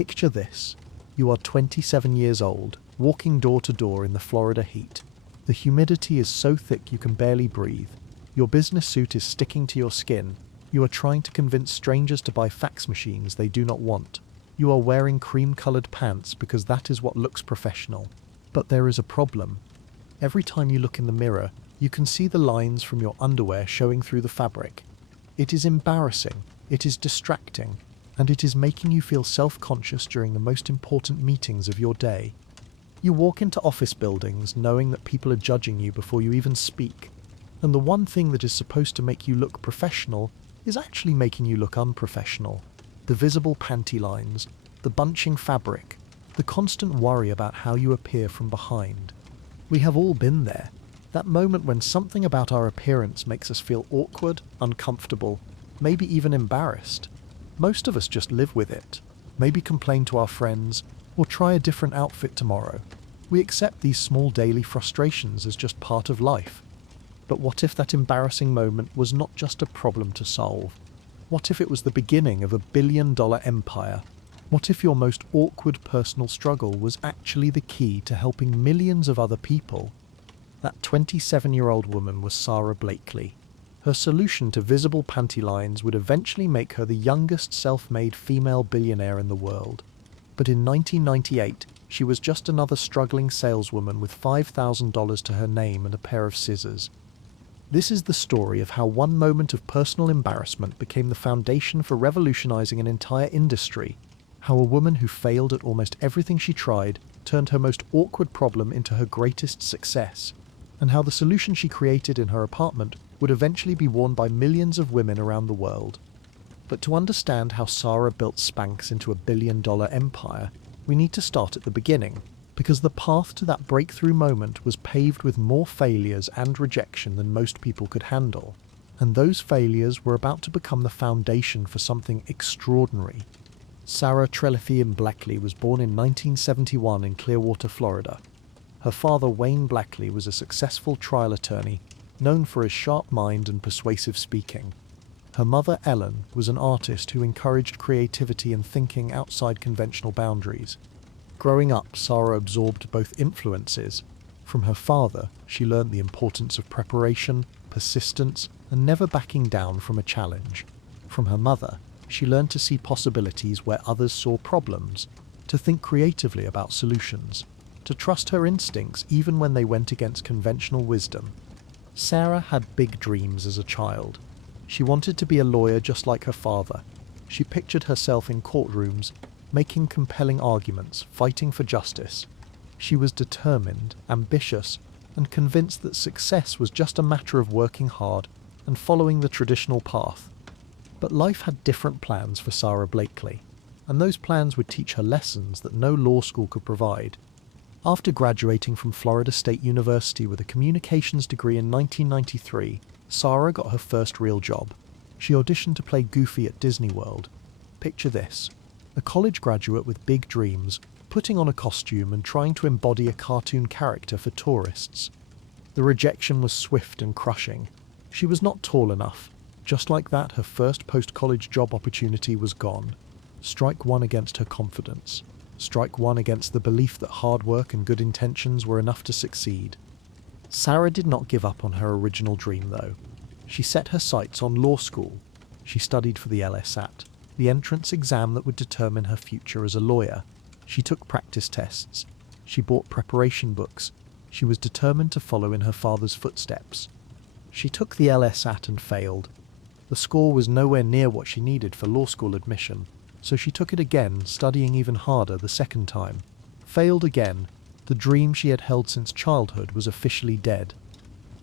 Picture this. You are 27 years old, walking door to door in the Florida heat. The humidity is so thick you can barely breathe. Your business suit is sticking to your skin. You are trying to convince strangers to buy fax machines they do not want. You are wearing cream-colored pants because that is what looks professional. But there is a problem. Every time you look in the mirror, you can see the lines from your underwear showing through the fabric. It is embarrassing, it is distracting, and it is making you feel self-conscious during the most important meetings of your day. You walk into office buildings knowing that people are judging you before you even speak, and the one thing that is supposed to make you look professional is actually making you look unprofessional. The visible panty lines, the bunching fabric, the constant worry about how you appear from behind. We have all been there. That moment when something about our appearance makes us feel awkward, uncomfortable, maybe even embarrassed. Most of us just live with it, maybe complain to our friends, or try a different outfit tomorrow. We accept these small daily frustrations as just part of life. But what if that embarrassing moment was not just a problem to solve? What if it was the beginning of a billion-dollar empire? What if your most awkward personal struggle was actually the key to helping millions of other people? That 27-year-old woman was Sara Blakely. Her solution to visible panty lines would eventually make her the youngest self-made female billionaire in the world. But in 1998, she was just another struggling saleswoman with $5,000 to her name and a pair of scissors. This is the story of how one moment of personal embarrassment became the foundation for revolutionizing an entire industry, how a woman who failed at almost everything she tried turned her most awkward problem into her greatest success, and how the solution she created in her apartment would eventually be worn by millions of women around the world. But to understand how Sara built Spanx into a billion-dollar empire, we need to start at the beginning, because the path to that breakthrough moment was paved with more failures and rejection than most people could handle, and those failures were about to become the foundation for something extraordinary. Sara Trelithian Blakely was born in 1971 in Clearwater, Florida. Her father, Wayne Blakely, was a successful trial attorney, known for his sharp mind and persuasive speaking. Her mother, Ellen, was an artist who encouraged creativity and thinking outside conventional boundaries. Growing up, Sara absorbed both influences. From her father, she learned the importance of preparation, persistence, and never backing down from a challenge. From her mother, she learned to see possibilities where others saw problems, to think creatively about solutions, to trust her instincts even when they went against conventional wisdom. Sara had big dreams as a child. She wanted to be a lawyer just like her father. She pictured herself in courtrooms, making compelling arguments, fighting for justice. She was determined, ambitious, and convinced that success was just a matter of working hard and following the traditional path. But life had different plans for Sara Blakely, and those plans would teach her lessons that no law school could provide. After graduating from Florida State University with a communications degree in 1993, Sara got her first real job. She auditioned to play Goofy at Disney World. Picture this: a college graduate with big dreams, putting on a costume and trying to embody a cartoon character for tourists. The rejection was swift and crushing. She was not tall enough. Just like that, her first post-college job opportunity was gone. Strike one against her confidence. Strike one against the belief that hard work and good intentions were enough to succeed. Sara did not give up on her original dream, though. She set her sights on law school. She studied for the LSAT, the entrance exam that would determine her future as a lawyer. She took practice tests. She bought preparation books. She was determined to follow in her father's footsteps. She took the LSAT and failed. The score was nowhere near what she needed for law school admission, so she took it again, studying even harder the second time. Failed again. The dream she had held since childhood was officially dead.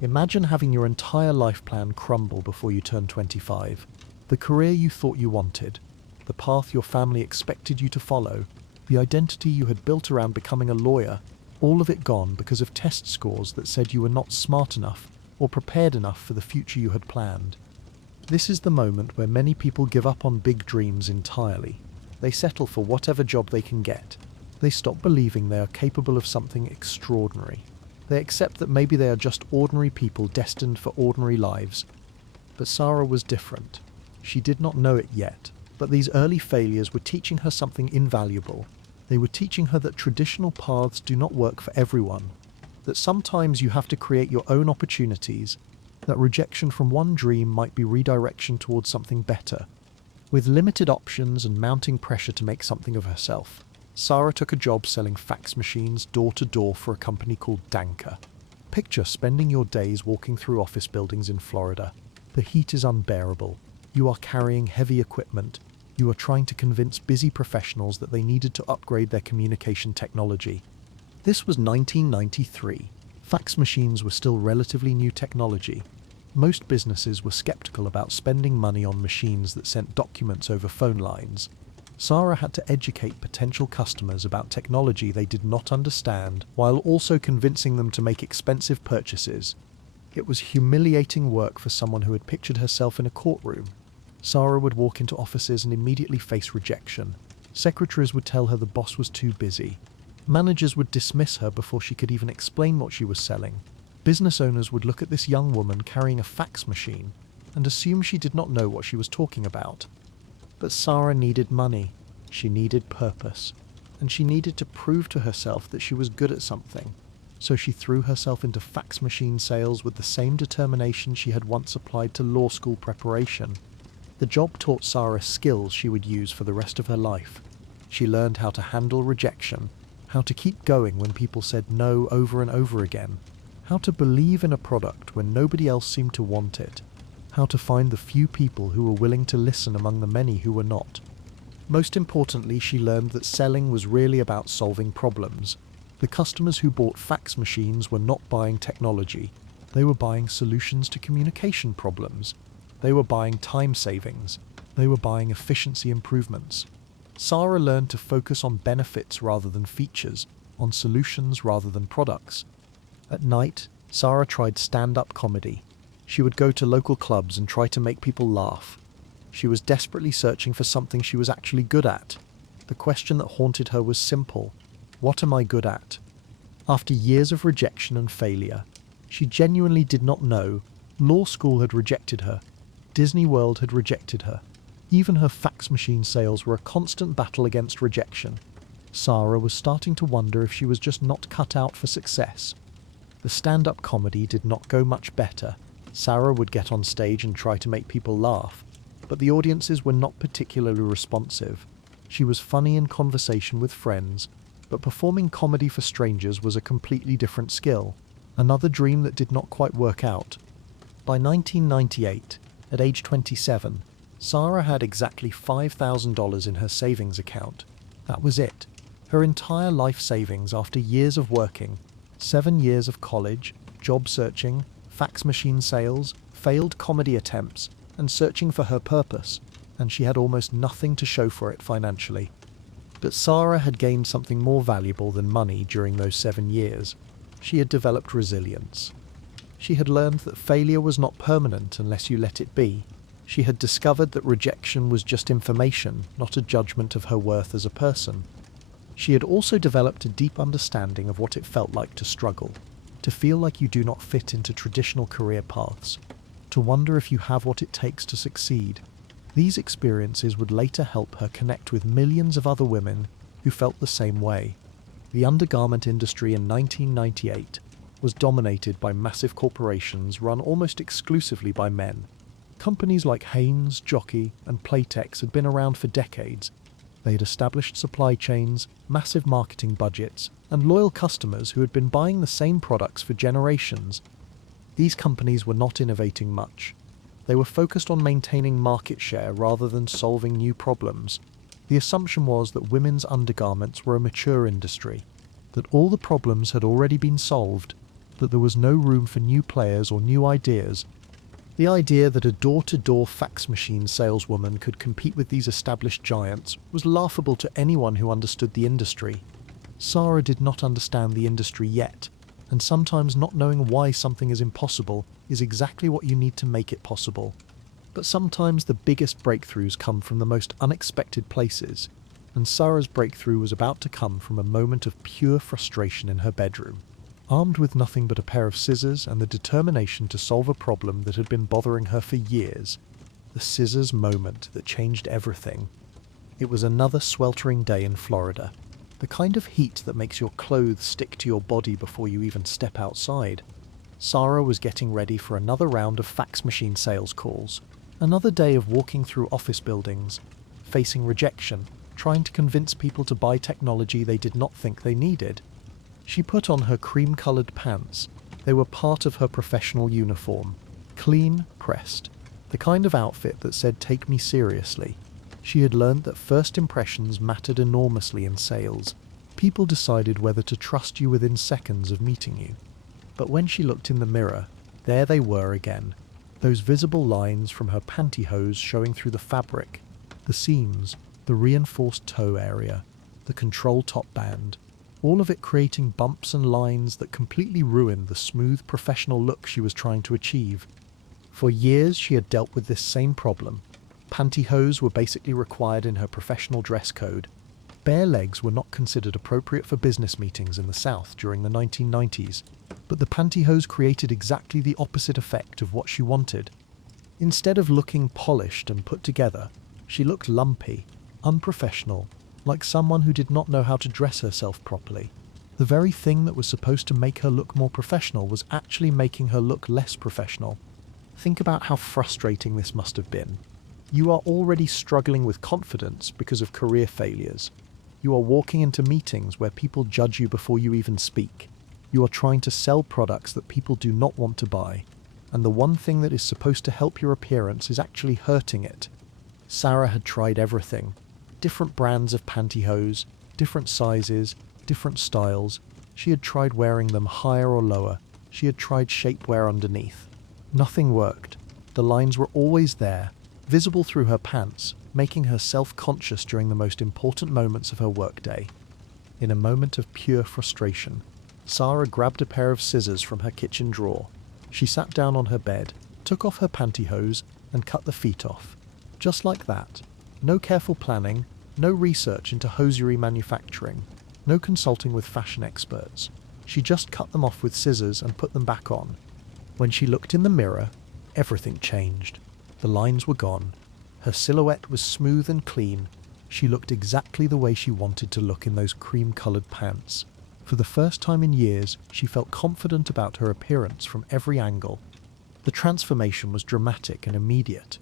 Imagine having your entire life plan crumble before you turn 25. The career you thought you wanted, the path your family expected you to follow, the identity you had built around becoming a lawyer, all of it gone because of test scores that said you were not smart enough or prepared enough for the future you had planned. This is the moment where many people give up on big dreams entirely. They settle for whatever job they can get. They stop believing they are capable of something extraordinary. They accept that maybe they are just ordinary people destined for ordinary lives. But Sara was different. She did not know it yet, But these early failures were teaching her something invaluable. They were teaching her that traditional paths do not work for everyone, that sometimes you have to create your own opportunities, that rejection from one dream might be redirection towards something better. With limited options and mounting pressure to make something of herself, Sarah took a job selling fax machines door to door for a company called Danker. Picture spending your days walking through office buildings in Florida. The heat is unbearable. You are carrying heavy equipment. You are trying to convince busy professionals that they needed to upgrade their communication technology. This was 1993. Fax machines were still relatively new technology. Most businesses were skeptical about spending money on machines that sent documents over phone lines. Sarah had to educate potential customers about technology they did not understand, while also convincing them to make expensive purchases. It was humiliating work for someone who had pictured herself in a courtroom. Sarah would walk into offices and immediately face rejection. Secretaries would tell her the boss was too busy. Managers would dismiss her before she could even explain what she was selling. Business owners would look at this young woman carrying a fax machine and assume she did not know what she was talking about. But Sarah needed money, she needed purpose, and she needed to prove to herself that she was good at something. So she threw herself into fax machine sales with the same determination she had once applied to law school preparation. The job taught Sarah skills she would use for the rest of her life. She learned how to handle rejection, how to keep going when people said no over and over again, how to believe in a product when nobody else seemed to want it, how to find the few people who were willing to listen among the many who were not. Most importantly, she learned that selling was really about solving problems. The customers who bought fax machines were not buying technology. They were buying solutions to communication problems. They were buying time savings. They were buying efficiency improvements. Sarah learned to focus on benefits rather than features, on solutions rather than products. At night, Sarah tried stand-up comedy. She would go to local clubs and try to make people laugh. She was desperately searching for something she was actually good at. The question that haunted her was simple: what am I good at? After years of rejection and failure, she genuinely did not know. Law school had rejected her. Disney World had rejected her. Even her fax machine sales were a constant battle against rejection. Sarah was starting to wonder if she was just not cut out for success. The stand-up comedy did not go much better. Sarah would get on stage and try to make people laugh, but the audiences were not particularly responsive. She was funny in conversation with friends, but performing comedy for strangers was a completely different skill, another dream that did not quite work out. By 1998, at age 27, Sarah had exactly $5,000 in her savings account. That was it. Her entire life savings after years of working, 7 years of college, job searching, fax machine sales, failed comedy attempts, and searching for her purpose, and she had almost nothing to show for it financially. But Sarah had gained something more valuable than money during those 7 years. She had developed resilience. She had learned that failure was not permanent unless you let it be. She had discovered that rejection was just information, not a judgment of her worth as a person. She had also developed a deep understanding of what it felt like to struggle, to feel like you do not fit into traditional career paths, to wonder if you have what it takes to succeed. These experiences would later help her connect with millions of other women who felt the same way. The undergarment industry in 1998 was dominated by massive corporations run almost exclusively by men. Companies like Hanes, Jockey, and Playtex had been around for decades. They had established supply chains, massive marketing budgets, and loyal customers who had been buying the same products for generations. These companies were not innovating much. They were focused on maintaining market share rather than solving new problems. The assumption was that women's undergarments were a mature industry, that all the problems had already been solved, that there was no room for new players or new ideas. The idea that a door-to-door fax machine saleswoman could compete with these established giants was laughable to anyone who understood the industry. Sarah did not understand the industry yet, and sometimes not knowing why something is impossible is exactly what you need to make it possible. But sometimes the biggest breakthroughs come from the most unexpected places, and Sarah's breakthrough was about to come from a moment of pure frustration in her bedroom. Armed with nothing but a pair of scissors and the determination to solve a problem that had been bothering her for years, the scissors moment that changed everything. It was another sweltering day in Florida. The kind of heat that makes your clothes stick to your body before you even step outside. Sarah was getting ready for another round of fax machine sales calls. Another day of walking through office buildings, facing rejection, trying to convince people to buy technology they did not think they needed. She put on her cream-coloured pants. They were part of her professional uniform. Clean, pressed. The kind of outfit that said, "Take me seriously." She had learned that first impressions mattered enormously in sales. People decided whether to trust you within seconds of meeting you. But when she looked in the mirror, there they were again. Those visible lines from her pantyhose showing through the fabric, the seams, the reinforced toe area, the control top band, all of it creating bumps and lines that completely ruined the smooth professional look she was trying to achieve. For years she had dealt with this same problem. Pantyhose were basically required in her professional dress code. Bare legs were not considered appropriate for business meetings in the South during the 1990s, but the pantyhose created exactly the opposite effect of what she wanted. Instead of looking polished and put together, she looked lumpy, unprofessional, like someone who did not know how to dress herself properly. The very thing that was supposed to make her look more professional was actually making her look less professional. Think about how frustrating this must have been. You are already struggling with confidence because of career failures. You are walking into meetings where people judge you before you even speak. You are trying to sell products that people do not want to buy. And the one thing that is supposed to help your appearance is actually hurting it. Sarah had tried everything. Different brands of pantyhose, different sizes, different styles. She had tried wearing them higher or lower. She had tried shapewear underneath. Nothing worked. The lines were always there, visible through her pants, making her self-conscious during the most important moments of her workday. In a moment of pure frustration, Sarah grabbed a pair of scissors from her kitchen drawer. She sat down on her bed, took off her pantyhose, and cut the feet off. Just like that. No careful planning, no research into hosiery manufacturing, no consulting with fashion experts. She just cut them off with scissors and put them back on. When she looked in the mirror, everything changed. The lines were gone. Her silhouette was smooth and clean. She looked exactly the way she wanted to look in those cream-coloured pants. For the first time in years, she felt confident about her appearance from every angle. The transformation was dramatic and immediate.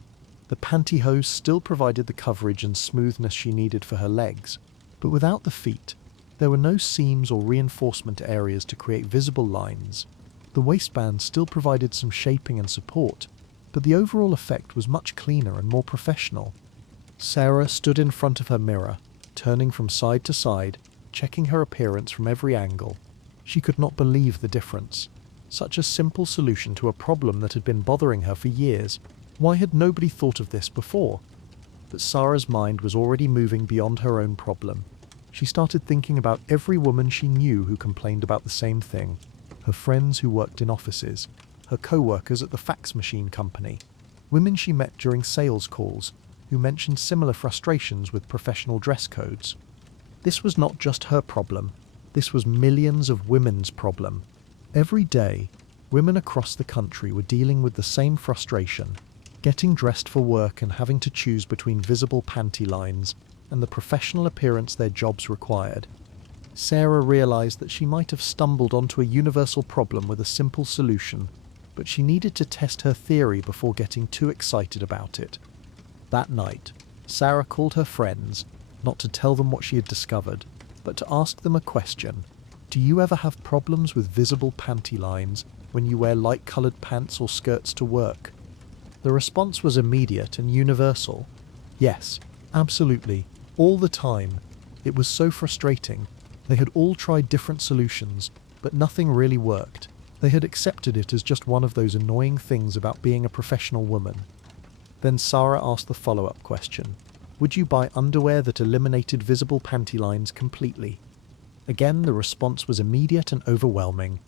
The pantyhose still provided the coverage and smoothness she needed for her legs, but without the feet, there were no seams or reinforcement areas to create visible lines. The waistband still provided some shaping and support, but the overall effect was much cleaner and more professional. Sarah stood in front of her mirror, turning from side to side, checking her appearance from every angle. She could not believe the difference. Such a simple solution to a problem that had been bothering her for years. Why had nobody thought of this before? But Sarah's mind was already moving beyond her own problem. She started thinking about every woman she knew who complained about the same thing. Her friends who worked in offices, her co-workers at the fax machine company, women she met during sales calls who mentioned similar frustrations with professional dress codes. This was not just her problem. This was millions of women's problem. Every day, women across the country were dealing with the same frustration, getting dressed for work and having to choose between visible panty lines and the professional appearance their jobs required. Sarah realized that she might have stumbled onto a universal problem with a simple solution, but she needed to test her theory before getting too excited about it. That night, Sarah called her friends, not to tell them what she had discovered, but to ask them a question. Do you ever have problems with visible panty lines when you wear light-coloured pants or skirts to work? The response was immediate and universal. Yes, absolutely, all the time. It was so frustrating. They had all tried different solutions, but nothing really worked. They had accepted it as just one of those annoying things about being a professional woman. Then Sarah asked the follow-up question. Would you buy underwear that eliminated visible panty lines completely? Again, the response was immediate and overwhelming.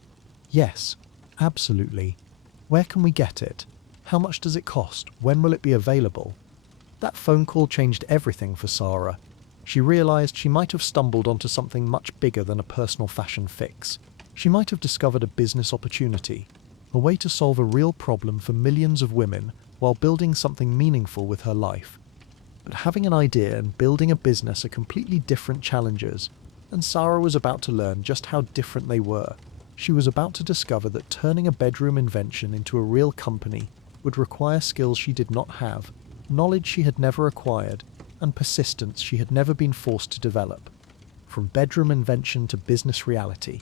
Yes, absolutely. Where can we get it? How much does it cost? When will it be available? That phone call changed everything for Sarah. She realized she might have stumbled onto something much bigger than a personal fashion fix. She might have discovered a business opportunity, a way to solve a real problem for millions of women while building something meaningful with her life. But having an idea and building a business are completely different challenges, and Sarah was about to learn just how different they were. She was about to discover that turning a bedroom invention into a real company would require skills she did not have, knowledge she had never acquired, and persistence she had never been forced to develop. From bedroom invention to business reality.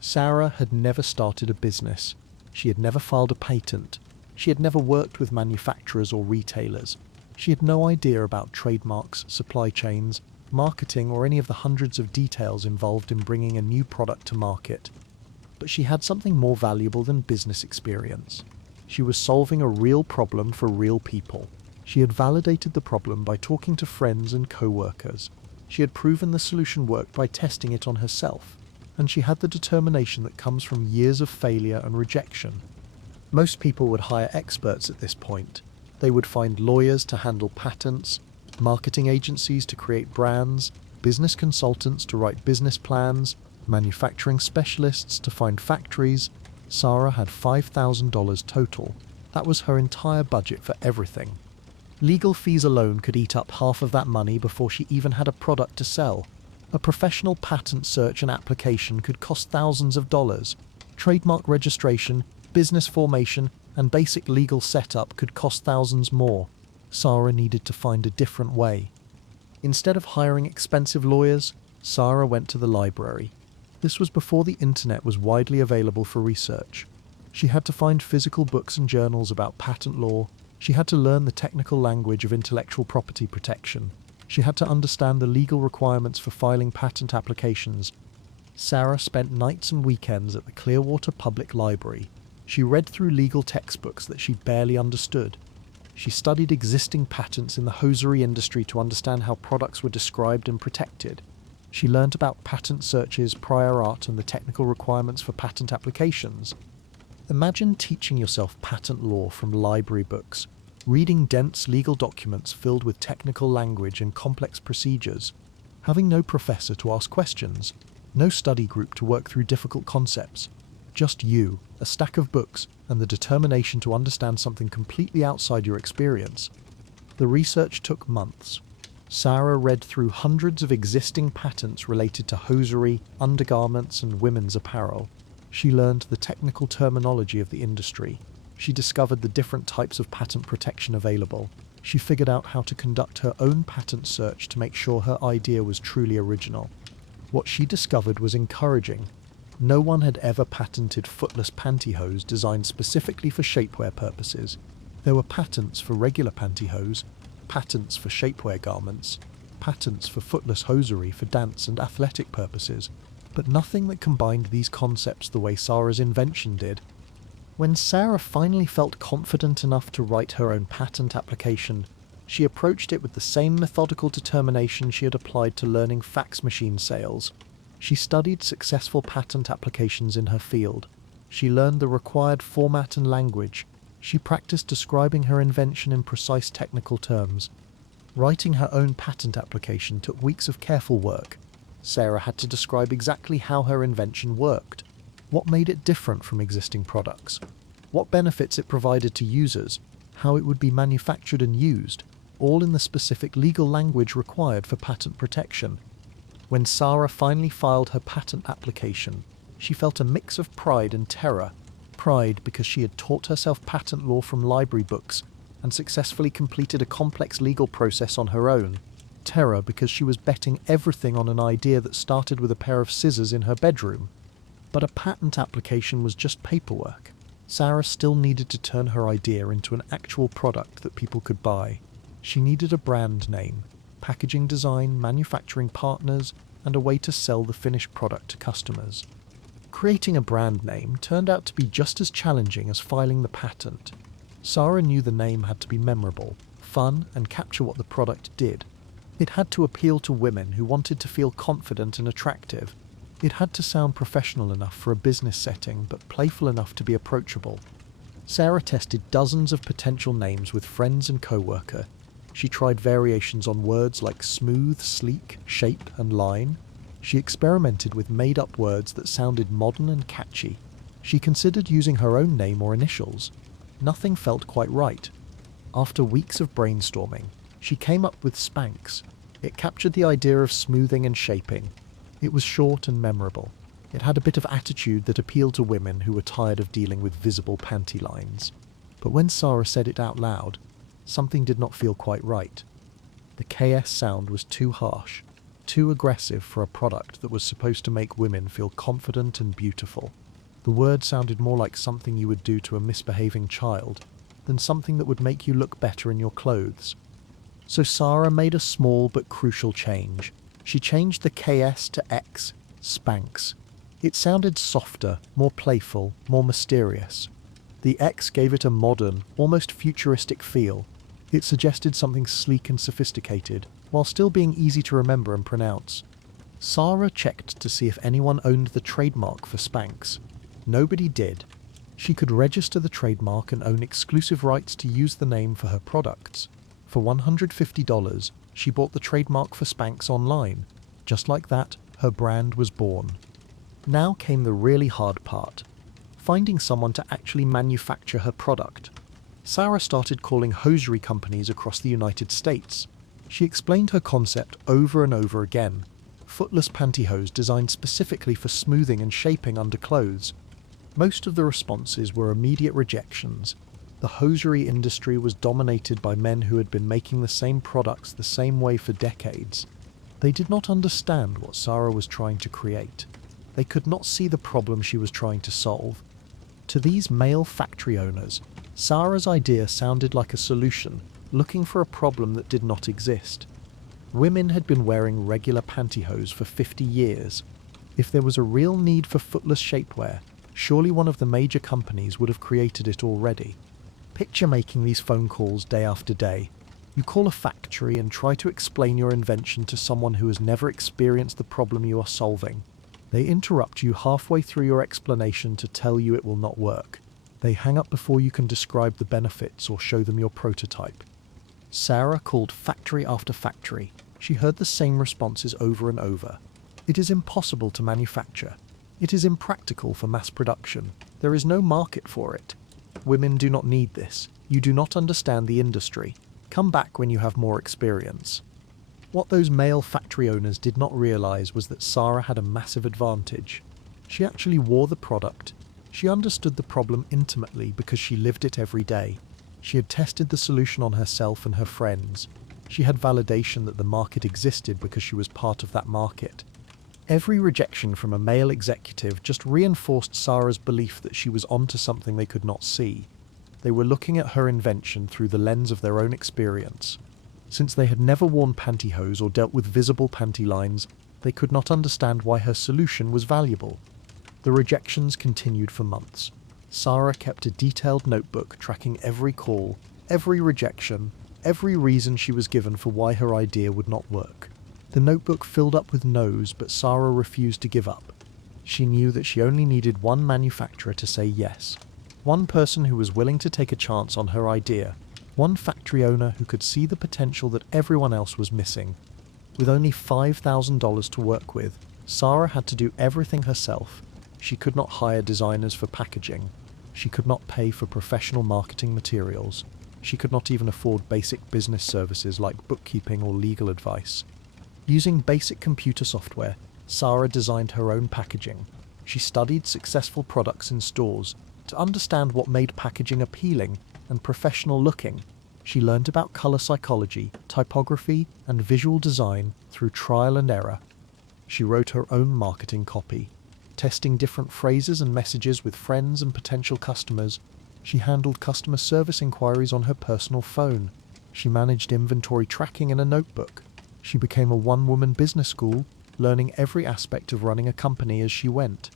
Sarah had never started a business. She had never filed a patent. She had never worked with manufacturers or retailers. She had no idea about trademarks, supply chains, marketing, or any of the hundreds of details involved in bringing a new product to market. But she had something more valuable than business experience. She was solving a real problem for real people. She had validated the problem by talking to friends and co-workers. She had proven the solution worked by testing it on herself. And she had the determination that comes from years of failure and rejection. Most people would hire experts at this point. They would find lawyers to handle patents, marketing agencies to create brands, business consultants to write business plans, manufacturing specialists to find factories. Sarah had $5,000 total. That was her entire budget for everything. Legal fees alone could eat up half of that money before she even had a product to sell. A professional patent search and application could cost thousands of dollars. Trademark registration, business formation, and basic legal setup could cost thousands more. Sarah needed to find a different way. Instead of hiring expensive lawyers, Sarah went to the library. This was before the internet was widely available for research. She had to find physical books and journals about patent law. She had to learn the technical language of intellectual property protection. She had to understand the legal requirements for filing patent applications. Sarah spent nights and weekends at the Clearwater Public Library. She read through legal textbooks that she barely understood. She studied existing patents in the hosiery industry to understand how products were described and protected. She learned about patent searches, prior art, and the technical requirements for patent applications. Imagine teaching yourself patent law from library books, reading dense legal documents filled with technical language and complex procedures, having no professor to ask questions, no study group to work through difficult concepts, just you, a stack of books, and the determination to understand something completely outside your experience. The research took months. Sarah read through hundreds of existing patents related to hosiery, undergarments, and women's apparel. She learned the technical terminology of the industry. She discovered the different types of patent protection available. She figured out how to conduct her own patent search to make sure her idea was truly original. What she discovered was encouraging. No one had ever patented footless pantyhose designed specifically for shapewear purposes. There were patents for regular pantyhose, patents for shapewear garments, patents for footless hosiery for dance and athletic purposes, but nothing that combined these concepts the way Sarah's invention did. When Sarah finally felt confident enough to write her own patent application, she approached it with the same methodical determination she had applied to learning fax machine sales. She studied successful patent applications in her field. She learned the required format and language. She practiced describing her invention in precise technical terms. Writing her own patent application took weeks of careful work. Sarah had to describe exactly how her invention worked, what made it different from existing products, what benefits it provided to users, how it would be manufactured and used, all in the specific legal language required for patent protection. When Sarah finally filed her patent application, she felt a mix of pride and terror. Pride because she had taught herself patent law from library books and successfully completed a complex legal process on her own. Terror because she was betting everything on an idea that started with a pair of scissors in her bedroom. But a patent application was just paperwork. Sarah still needed to turn her idea into an actual product that people could buy. She needed a brand name, packaging design, manufacturing partners, and a way to sell the finished product to customers. Creating a brand name turned out to be just as challenging as filing the patent. Sarah knew the name had to be memorable, fun, and capture what the product did. It had to appeal to women who wanted to feel confident and attractive. It had to sound professional enough for a business setting, but playful enough to be approachable. Sarah tested dozens of potential names with friends and co-worker. She tried variations on words like smooth, sleek, shape, and line. She experimented with made-up words that sounded modern and catchy. She considered using her own name or initials. Nothing felt quite right. After weeks of brainstorming, she came up with Spanx. It captured the idea of smoothing and shaping. It was short and memorable. It had a bit of attitude that appealed to women who were tired of dealing with visible panty lines. But when Sarah said it out loud, something did not feel quite right. The KS sound was too harsh, too aggressive for a product that was supposed to make women feel confident and beautiful. The word sounded more like something you would do to a misbehaving child than something that would make you look better in your clothes. So Sarah made a small but crucial change. She changed the KS to X, Spanx. It sounded softer, more playful, more mysterious. The X gave it a modern, almost futuristic feel. It suggested something sleek and sophisticated, while still being easy to remember and pronounce. Sarah checked to see if anyone owned the trademark for Spanx. Nobody did. She could register the trademark and own exclusive rights to use the name for her products. For $150, she bought the trademark for Spanx online. Just like that, her brand was born. Now came the really hard part: finding someone to actually manufacture her product. Sarah started calling hosiery companies across the United States. She explained her concept over and over again. Footless pantyhose designed specifically for smoothing and shaping under clothes. Most of the responses were immediate rejections. The hosiery industry was dominated by men who had been making the same products the same way for decades. They did not understand what Sarah was trying to create. They could not see the problem she was trying to solve. To these male factory owners, Sarah's idea sounded like a solution, looking for a problem that did not exist. Women had been wearing regular pantyhose for 50 years. If there was a real need for footless shapewear, surely one of the major companies would have created it already. Picture making these phone calls day after day. You call a factory and try to explain your invention to someone who has never experienced the problem you are solving. They interrupt you halfway through your explanation to tell you it will not work. They hang up before you can describe the benefits or show them your prototype. Sarah called factory after factory. She heard the same responses over and over. It is impossible to manufacture. It is impractical for mass production. There is no market for it. Women do not need this. You do not understand the industry. Come back when you have more experience. What those male factory owners did not realize was that Sarah had a massive advantage. She actually wore the product. She understood the problem intimately because she lived it every day. She had tested the solution on herself and her friends. She had validation that the market existed because she was part of that market. Every rejection from a male executive just reinforced Sarah's belief that she was onto something they could not see. They were looking at her invention through the lens of their own experience. Since they had never worn pantyhose or dealt with visible panty lines, they could not understand why her solution was valuable. The rejections continued for months. Sarah kept a detailed notebook tracking every call, every rejection, every reason she was given for why her idea would not work. The notebook filled up with no's, but Sarah refused to give up. She knew that she only needed one manufacturer to say yes. One person who was willing to take a chance on her idea. One factory owner who could see the potential that everyone else was missing. With only $5,000 to work with, Sarah had to do everything herself. She could not hire designers for packaging. She could not pay for professional marketing materials. She could not even afford basic business services like bookkeeping or legal advice. Using basic computer software, Sarah designed her own packaging. She studied successful products in stores to understand what made packaging appealing and professional looking. She learned about color psychology, typography, and visual design through trial and error. She wrote her own marketing copy, testing different phrases and messages with friends and potential customers. She handled customer service inquiries on her personal phone. She managed inventory tracking in a notebook. She became a one-woman business school, learning every aspect of running a company as she went.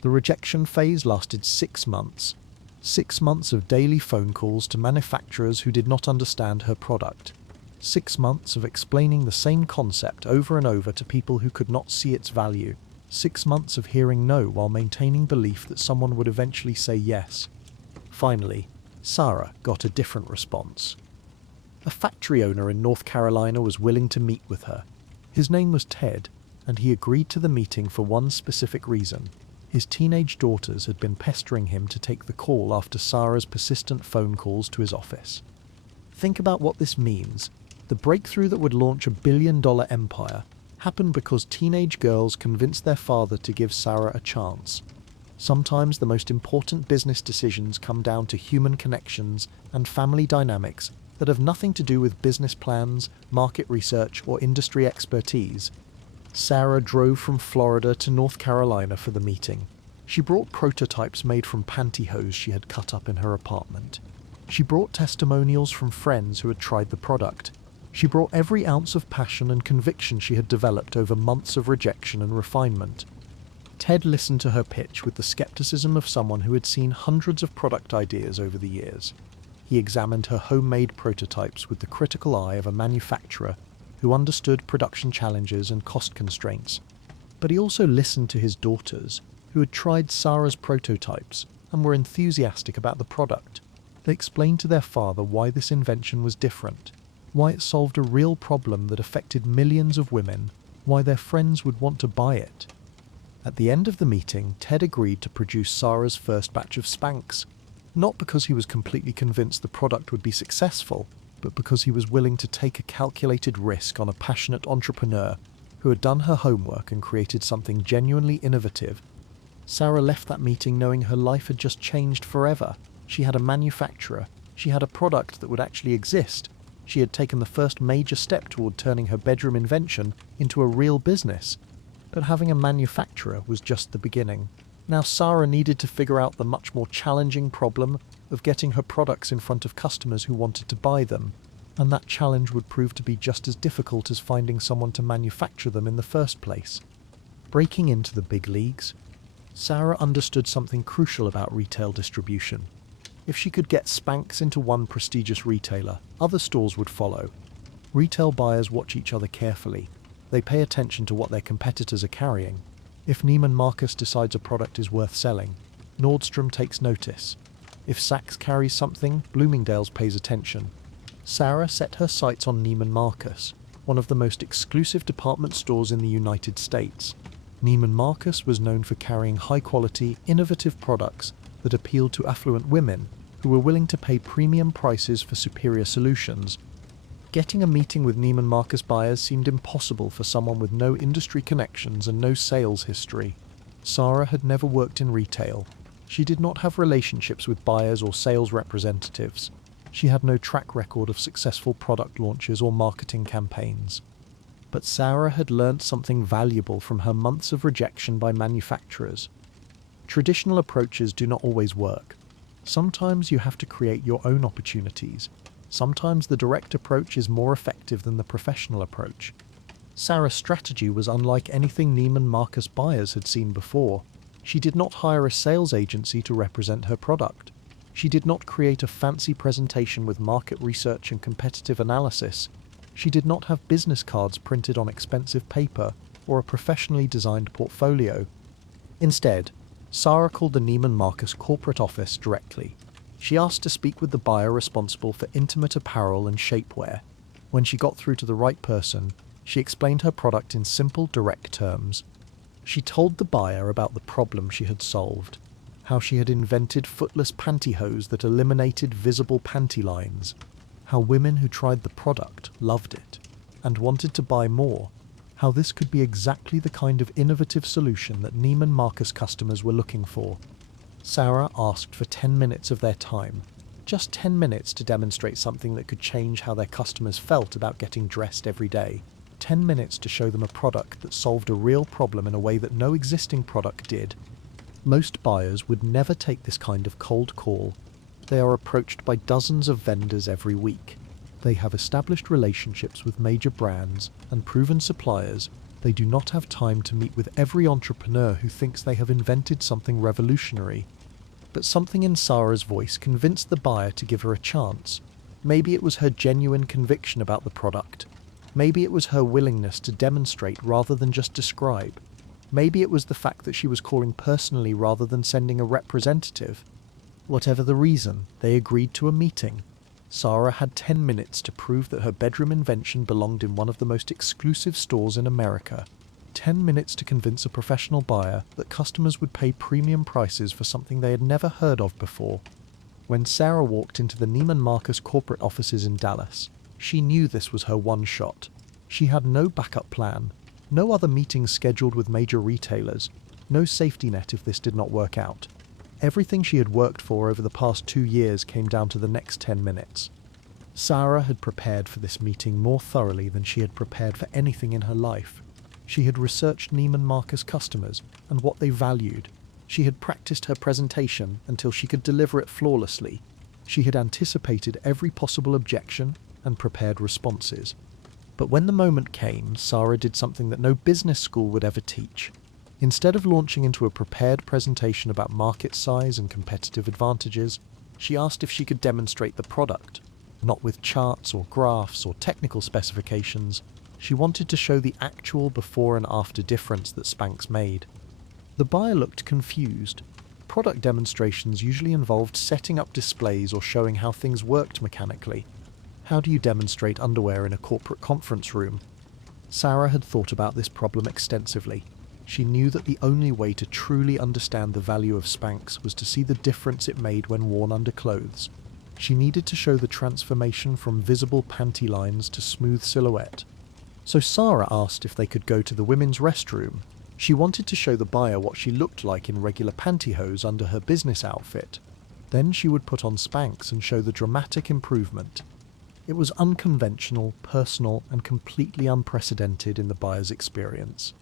The rejection phase lasted 6 months. 6 months of daily phone calls to manufacturers who did not understand her product. 6 months of explaining the same concept over and over to people who could not see its value. 6 months of hearing no while maintaining belief that someone would eventually say yes. Finally, Sarah got a different response. A factory owner in North Carolina was willing to meet with her. His name was Ted, and he agreed to the meeting for one specific reason. His teenage daughters had been pestering him to take the call after Sarah's persistent phone calls to his office. Think about what this means. The breakthrough that would launch a billion-dollar empire happened because teenage girls convinced their father to give Sarah a chance. Sometimes the most important business decisions come down to human connections and family dynamics that have nothing to do with business plans, market research, or industry expertise. Sarah drove from Florida to North Carolina for the meeting. She brought prototypes made from pantyhose she had cut up in her apartment. She brought testimonials from friends who had tried the product. She brought every ounce of passion and conviction she had developed over months of rejection and refinement. Ted listened to her pitch with the skepticism of someone who had seen hundreds of product ideas over the years. He examined her homemade prototypes with the critical eye of a manufacturer who understood production challenges and cost constraints. But he also listened to his daughters, who had tried Sarah's prototypes and were enthusiastic about the product. They explained to their father why this invention was different, why it solved a real problem that affected millions of women, why their friends would want to buy it. At the end of the meeting, Ted agreed to produce Sarah's first batch of Spanx, not because he was completely convinced the product would be successful, but because he was willing to take a calculated risk on a passionate entrepreneur who had done her homework and created something genuinely innovative. Sarah left that meeting knowing her life had just changed forever. She had a manufacturer. She had a product that would actually exist. She had taken the first major step toward turning her bedroom invention into a real business. But having a manufacturer was just the beginning. Now Sarah needed to figure out the much more challenging problem of getting her products in front of customers who wanted to buy them, and that challenge would prove to be just as difficult as finding someone to manufacture them in the first place. Breaking into the big leagues, Sarah understood something crucial about retail distribution. If she could get Spanx into one prestigious retailer, other stores would follow. Retail buyers watch each other carefully. They pay attention to what their competitors are carrying. If Neiman Marcus decides a product is worth selling, Nordstrom takes notice. If Saks carries something, Bloomingdale's pays attention. Sarah set her sights on Neiman Marcus, one of the most exclusive department stores in the United States. Neiman Marcus was known for carrying high-quality, innovative products that appealed to affluent women who were willing to pay premium prices for superior solutions. Getting a meeting with Neiman Marcus buyers seemed impossible for someone with no industry connections and no sales history. Sarah had never worked in retail. She did not have relationships with buyers or sales representatives. She had no track record of successful product launches or marketing campaigns. But Sarah had learnt something valuable from her months of rejection by manufacturers. Traditional approaches do not always work. Sometimes you have to create your own opportunities. Sometimes the direct approach is more effective than the professional approach. Sarah's strategy was unlike anything Neiman Marcus buyers had seen before. She did not hire a sales agency to represent her product. She did not create a fancy presentation with market research and competitive analysis. She did not have business cards printed on expensive paper or a professionally designed portfolio. Instead, Sarah called the Neiman Marcus corporate office directly. She asked to speak with the buyer responsible for intimate apparel and shapewear. When she got through to the right person, she explained her product in simple, direct terms. She told the buyer about the problem she had solved, how she had invented footless pantyhose that eliminated visible panty lines, how women who tried the product loved it and wanted to buy more, how this could be exactly the kind of innovative solution that Neiman Marcus customers were looking for. Sarah asked for 10 minutes of their time, just 10 minutes to demonstrate something that could change how their customers felt about getting dressed every day, 10 minutes to show them a product that solved a real problem in a way that no existing product did. Most buyers would never take this kind of cold call. They are approached by dozens of vendors every week. They have established relationships with major brands and proven suppliers. They do not have time to meet with every entrepreneur who thinks they have invented something revolutionary. But something in Sarah's voice convinced the buyer to give her a chance. Maybe it was her genuine conviction about the product. Maybe it was her willingness to demonstrate rather than just describe. Maybe it was the fact that she was calling personally rather than sending a representative. Whatever the reason, they agreed to a meeting. Sarah had 10 minutes to prove that her bedroom invention belonged in one of the most exclusive stores in America. 10 minutes to convince a professional buyer that customers would pay premium prices for something they had never heard of before. When Sarah walked into the Neiman Marcus corporate offices in Dallas, she knew this was her one shot. She had no backup plan, no other meetings scheduled with major retailers, no safety net if this did not work out. Everything she had worked for over the past 2 years came down to the next 10 minutes. Sarah had prepared for this meeting more thoroughly than she had prepared for anything in her life. She had researched Neiman Marcus customers and what they valued. She had practiced her presentation until she could deliver it flawlessly. She had anticipated every possible objection and prepared responses. But when the moment came, Sarah did something that no business school would ever teach. Instead of launching into a prepared presentation about market size and competitive advantages, she asked if she could demonstrate the product. Not with charts or graphs or technical specifications, she wanted to show the actual before and after difference that Spanx made. The buyer looked confused. Product demonstrations usually involved setting up displays or showing how things worked mechanically. How do you demonstrate underwear in a corporate conference room? Sarah had thought about this problem extensively. She knew that the only way to truly understand the value of Spanx was to see the difference it made when worn under clothes. She needed to show the transformation from visible panty lines to smooth silhouette. So Sarah asked if they could go to the women's restroom. She wanted to show the buyer what she looked like in regular pantyhose under her business outfit. Then she would put on Spanx and show the dramatic improvement. It was unconventional, personal, and completely unprecedented in the buyer's experience.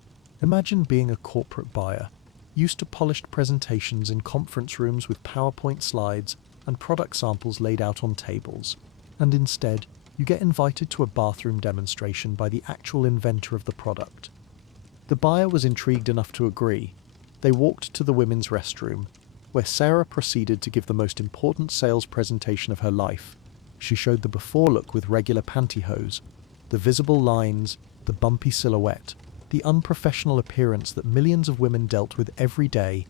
Imagine being a corporate buyer, used to polished presentations in conference rooms with PowerPoint slides and product samples laid out on tables, and instead you get invited to a bathroom demonstration by the actual inventor of the product. The buyer was intrigued enough to agree. They walked to the women's restroom, where Sarah proceeded to give the most important sales presentation of her life. She showed the before look with regular pantyhose, the visible lines, the bumpy silhouette, the unprofessional appearance that millions of women dealt with every day.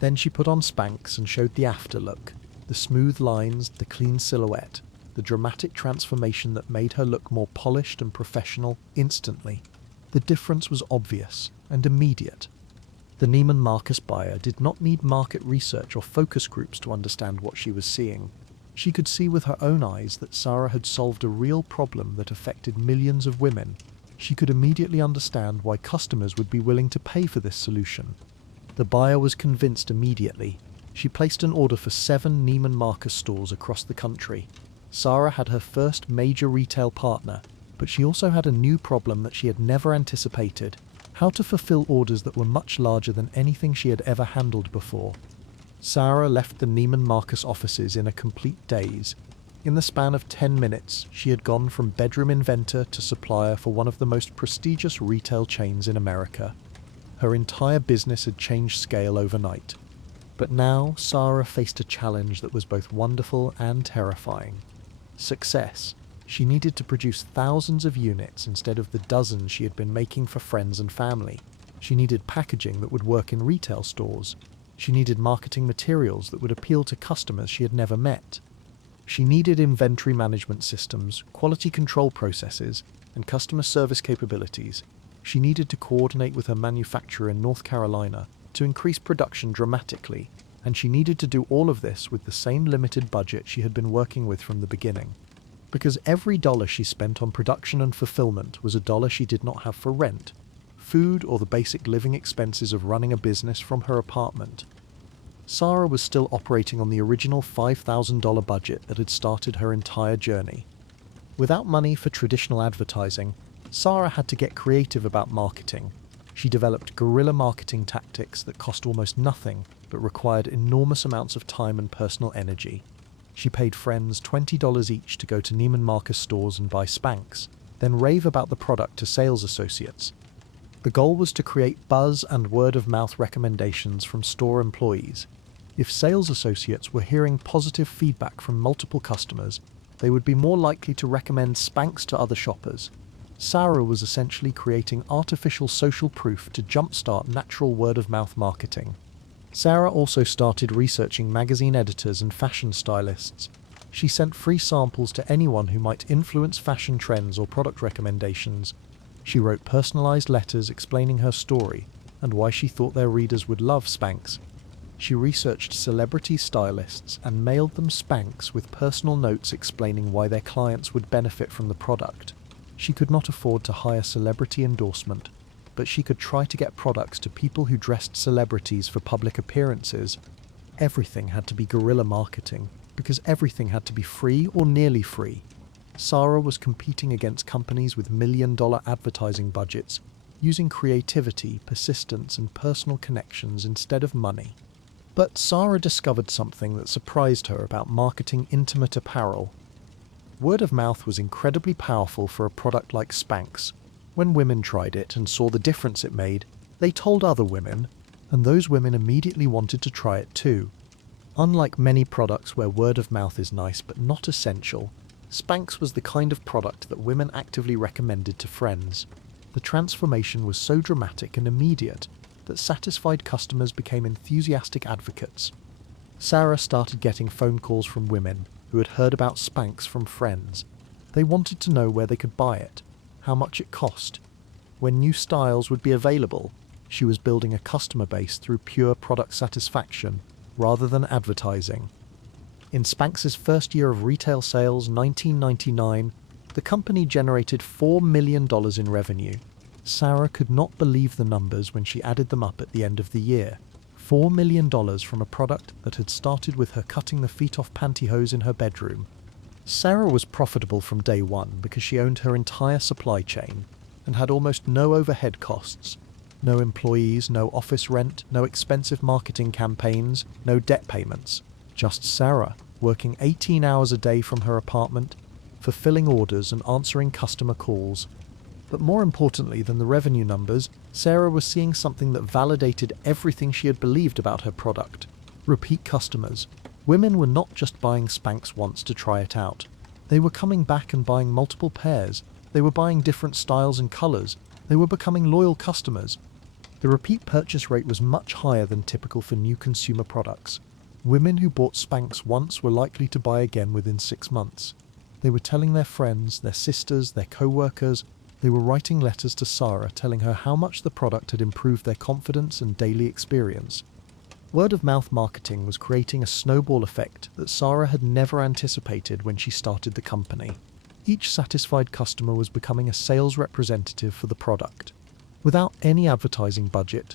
Then she put on Spanx and showed the after look, the smooth lines, the clean silhouette, the dramatic transformation that made her look more polished and professional instantly. The difference was obvious and immediate. The Neiman Marcus buyer did not need market research or focus groups to understand what she was seeing. She could see with her own eyes that Sarah had solved a real problem that affected millions of women. She could immediately understand why customers would be willing to pay for this solution. The buyer was convinced immediately. She placed an order for 7 Neiman Marcus stores across the country. Sarah had her first major retail partner, but she also had a new problem that she had never anticipated: how to fulfill orders that were much larger than anything she had ever handled before. Sarah left the Neiman Marcus offices in a complete daze. In the span of 10 minutes, she had gone from bedroom inventor to supplier for one of the most prestigious retail chains in America. Her entire business had changed scale overnight. But now, Sarah faced a challenge that was both wonderful and terrifying. Success. She needed to produce thousands of units instead of the dozens she had been making for friends and family. She needed packaging that would work in retail stores. She needed marketing materials that would appeal to customers she had never met. She needed inventory management systems, quality control processes, and customer service capabilities. She needed to coordinate with her manufacturer in North Carolina to increase production dramatically, and she needed to do all of this with the same limited budget she had been working with from the beginning. Because every dollar she spent on production and fulfillment was a dollar she did not have for rent, food, or the basic living expenses of running a business from her apartment. Sarah was still operating on the original $5,000 budget that had started her entire journey. Without money for traditional advertising, Sarah had to get creative about marketing. She developed guerrilla marketing tactics that cost almost nothing but required enormous amounts of time and personal energy. She paid friends $20 each to go to Neiman Marcus stores and buy Spanx, then rave about the product to sales associates. The goal was to create buzz and word-of-mouth recommendations from store employees. If sales associates were hearing positive feedback from multiple customers, they would be more likely to recommend Spanx to other shoppers. Sarah was essentially creating artificial social proof to jumpstart natural word-of-mouth marketing. Sarah also started researching magazine editors and fashion stylists. She sent free samples to anyone who might influence fashion trends or product recommendations. She wrote personalized letters explaining her story and why she thought their readers would love Spanx. She researched celebrity stylists and mailed them Spanx with personal notes explaining why their clients would benefit from the product. She could not afford to hire celebrity endorsement, but she could try to get products to people who dressed celebrities for public appearances. Everything had to be guerrilla marketing, because everything had to be free or nearly free. Sarah was competing against companies with million-dollar advertising budgets, using creativity, persistence, and personal connections instead of money. But Sarah discovered something that surprised her about marketing intimate apparel. Word of mouth was incredibly powerful for a product like Spanx. When women tried it and saw the difference it made, they told other women, and those women immediately wanted to try it too. Unlike many products where word of mouth is nice but not essential, Spanx was the kind of product that women actively recommended to friends. The transformation was so dramatic and immediate that satisfied customers became enthusiastic advocates. Sarah started getting phone calls from women who had heard about Spanx from friends. They wanted to know where they could buy it, how much it cost, when new styles would be available. She was building a customer base through pure product satisfaction rather than advertising. In Spanx's first year of retail sales, 1999, the company generated $4 million in revenue. Sarah could not believe the numbers when she added them up at the end of the year. $4 million from a product that had started with her cutting the feet off pantyhose in her bedroom. Sarah was profitable from day one because she owned her entire supply chain and had almost no overhead costs. No employees, no office rent, no expensive marketing campaigns, no debt payments. Just Sarah, working 18 hours a day from her apartment, fulfilling orders and answering customer calls. But more importantly than the revenue numbers, Sarah was seeing something that validated everything she had believed about her product. Repeat customers. Women were not just buying Spanx once to try it out. They were coming back and buying multiple pairs. They were buying different styles and colours. They were becoming loyal customers. The repeat purchase rate was much higher than typical for new consumer products. Women who bought Spanx once were likely to buy again within 6 months. They were telling their friends, their sisters, their co-workers. They were writing letters to Sarah telling her how much the product had improved their confidence and daily experience. Word-of-mouth marketing was creating a snowball effect that Sarah had never anticipated when she started the company. Each satisfied customer was becoming a sales representative for the product. Without any advertising budget,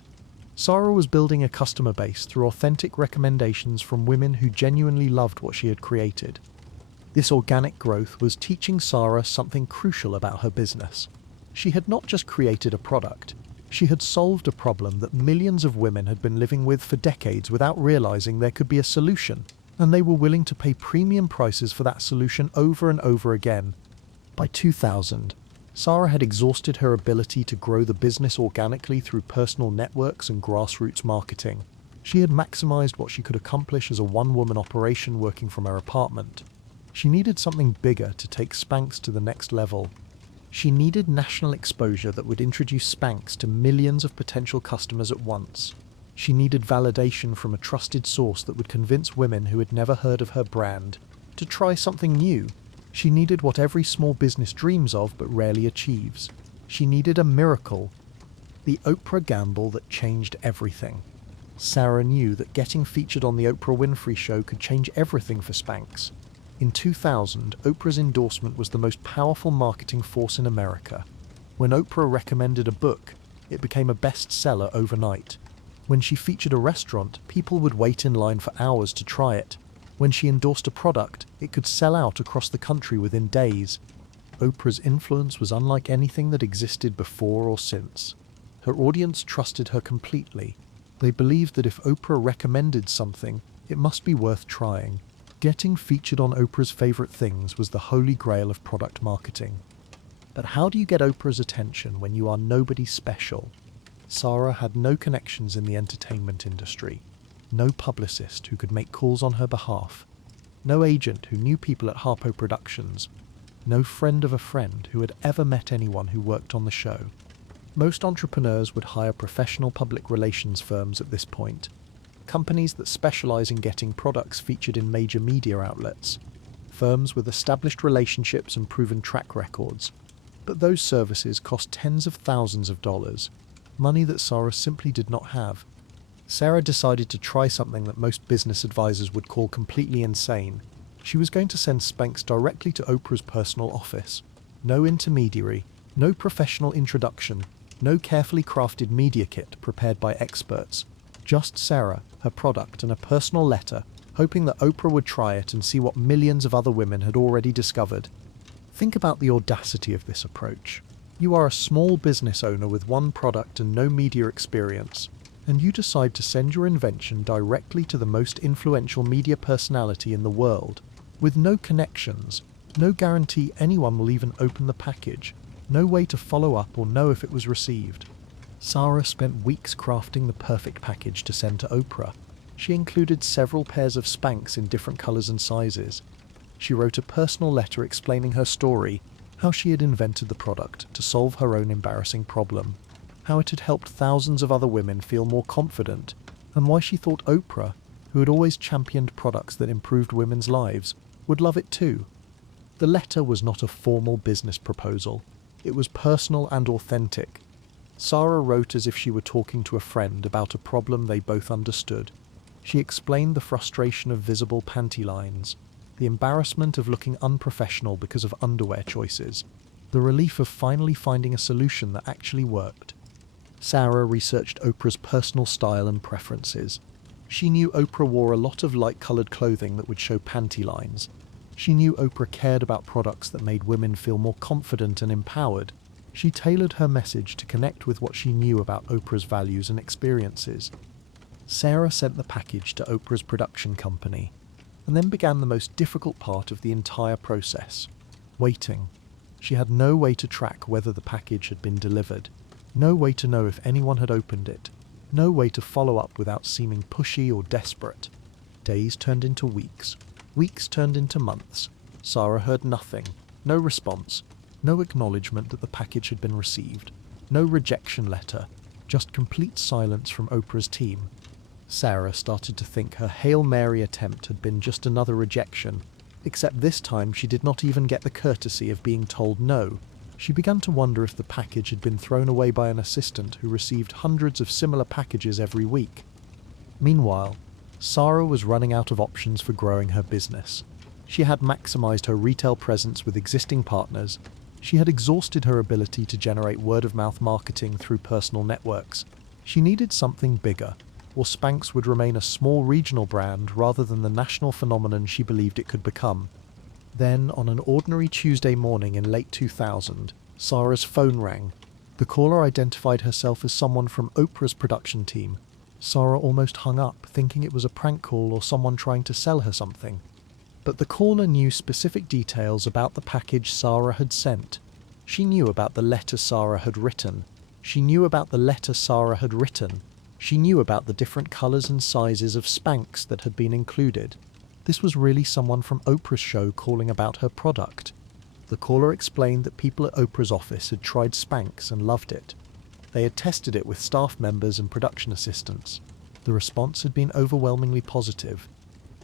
Sarah was building a customer base through authentic recommendations from women who genuinely loved what she had created. This organic growth was teaching Sarah something crucial about her business. She had not just created a product, she had solved a problem that millions of women had been living with for decades without realizing there could be a solution, and they were willing to pay premium prices for that solution over and over again. By 2000, Sarah had exhausted her ability to grow the business organically through personal networks and grassroots marketing. She had maximized what she could accomplish as a one-woman operation working from her apartment. She needed something bigger to take Spanx to the next level. She needed national exposure that would introduce Spanx to millions of potential customers at once. She needed validation from a trusted source that would convince women who had never heard of her brand to try something new. She needed what every small business dreams of but rarely achieves. She needed a miracle. The Oprah gamble that changed everything. Sarah knew that getting featured on the Oprah Winfrey Show could change everything for Spanx. In 2000, Oprah's endorsement was the most powerful marketing force in America. When Oprah recommended a book, it became a bestseller overnight. When she featured a restaurant, people would wait in line for hours to try it. When she endorsed a product, it could sell out across the country within days. Oprah's influence was unlike anything that existed before or since. Her audience trusted her completely. They believed that if Oprah recommended something, it must be worth trying. Getting featured on Oprah's favorite things was the holy grail of product marketing. But how do you get Oprah's attention when you are nobody special? Sarah had no connections in the entertainment industry, no publicist who could make calls on her behalf, no agent who knew people at Harpo Productions, no friend of a friend who had ever met anyone who worked on the show. Most entrepreneurs would hire professional public relations firms at this point, companies that specialize in getting products featured in major media outlets, firms with established relationships and proven track records. But those services cost tens of thousands of dollars, money that Sarah simply did not have. Sarah decided to try something that most business advisors would call completely insane. She was going to send Spanx directly to Oprah's personal office. No intermediary, no professional introduction, no carefully crafted media kit prepared by experts. Just Sarah, her product, and a personal letter, hoping that Oprah would try it and see what millions of other women had already discovered. Think about the audacity of this approach. You are a small business owner with one product and no media experience, and you decide to send your invention directly to the most influential media personality in the world, with no connections, no guarantee anyone will even open the package, no way to follow up or know if it was received. Sarah spent weeks crafting the perfect package to send to Oprah. She included several pairs of Spanx in different colours and sizes. She wrote a personal letter explaining her story, how she had invented the product to solve her own embarrassing problem, how it had helped thousands of other women feel more confident, and why she thought Oprah, who had always championed products that improved women's lives, would love it too. The letter was not a formal business proposal. It was personal and authentic. Sarah wrote as if she were talking to a friend about a problem they both understood. She explained the frustration of visible panty lines, the embarrassment of looking unprofessional because of underwear choices, the relief of finally finding a solution that actually worked. Sarah researched Oprah's personal style and preferences. She knew Oprah wore a lot of light-coloured clothing that would show panty lines. She knew Oprah cared about products that made women feel more confident and empowered. She tailored her message to connect with what she knew about Oprah's values and experiences. Sarah sent the package to Oprah's production company, and then began the most difficult part of the entire process: waiting. She had no way to track whether the package had been delivered, no way to know if anyone had opened it, no way to follow up without seeming pushy or desperate. Days turned into weeks. Weeks turned into months. Sarah heard nothing, no response, no acknowledgement that the package had been received, no rejection letter, just complete silence from Oprah's team. Sarah started to think her Hail Mary attempt had been just another rejection, except this time she did not even get the courtesy of being told no. She began to wonder if the package had been thrown away by an assistant who received hundreds of similar packages every week. Meanwhile, Sarah was running out of options for growing her business. She had maximized her retail presence with existing partners. She had exhausted her ability to generate word-of-mouth marketing through personal networks. She needed something bigger, or Spanx would remain a small regional brand rather than the national phenomenon she believed it could become. Then, on an ordinary Tuesday morning in late 2000, Sarah's phone rang. The caller identified herself as someone from Oprah's production team. Sarah almost hung up, thinking it was a prank call or someone trying to sell her something. But the caller knew specific details about the package Sarah had sent. She knew about the letter Sarah had written. She knew about the letter Sarah had written. She knew about the different colours and sizes of Spanx that had been included. This was really someone from Oprah's show calling about her product. The caller explained that people at Oprah's office had tried Spanx and loved it. They had tested it with staff members and production assistants. The response had been overwhelmingly positive.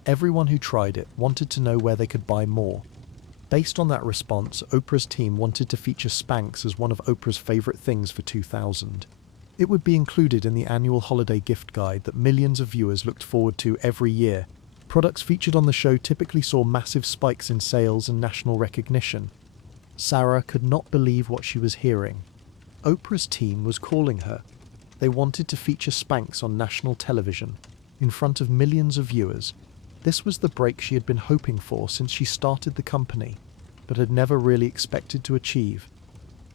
Everyone who tried it wanted to know where they could buy more. Based on that response, Oprah's team wanted to feature Spanx as one of Oprah's favourite things for 2000. It would be included in the annual holiday gift guide that millions of viewers looked forward to every year. Products featured on the show typically saw massive spikes in sales and national recognition. Sarah could not believe what she was hearing. Oprah's team was calling her. They wanted to feature Spanx on national television, in front of millions of viewers. This was the break she had been hoping for since she started the company, but had never really expected to achieve.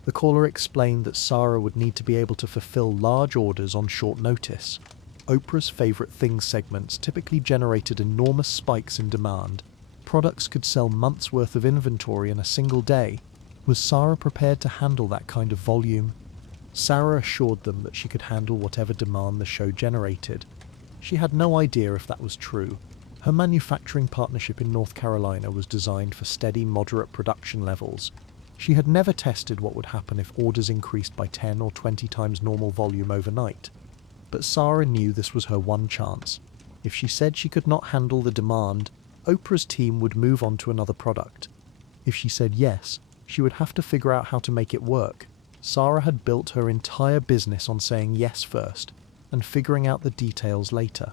The caller explained that Sarah would need to be able to fulfill large orders on short notice. Oprah's favourite things segments typically generated enormous spikes in demand. Products could sell months' worth of inventory in a single day. Was Sarah prepared to handle that kind of volume? Sarah assured them that she could handle whatever demand the show generated. She had no idea if that was true. Her manufacturing partnership in North Carolina was designed for steady, moderate production levels. She had never tested what would happen if orders increased by 10 or 20 times normal volume overnight. But Sarah knew this was her one chance. If she said she could not handle the demand, Oprah's team would move on to another product. If she said yes, she would have to figure out how to make it work. Sarah had built her entire business on saying yes first. and figuring out the details later.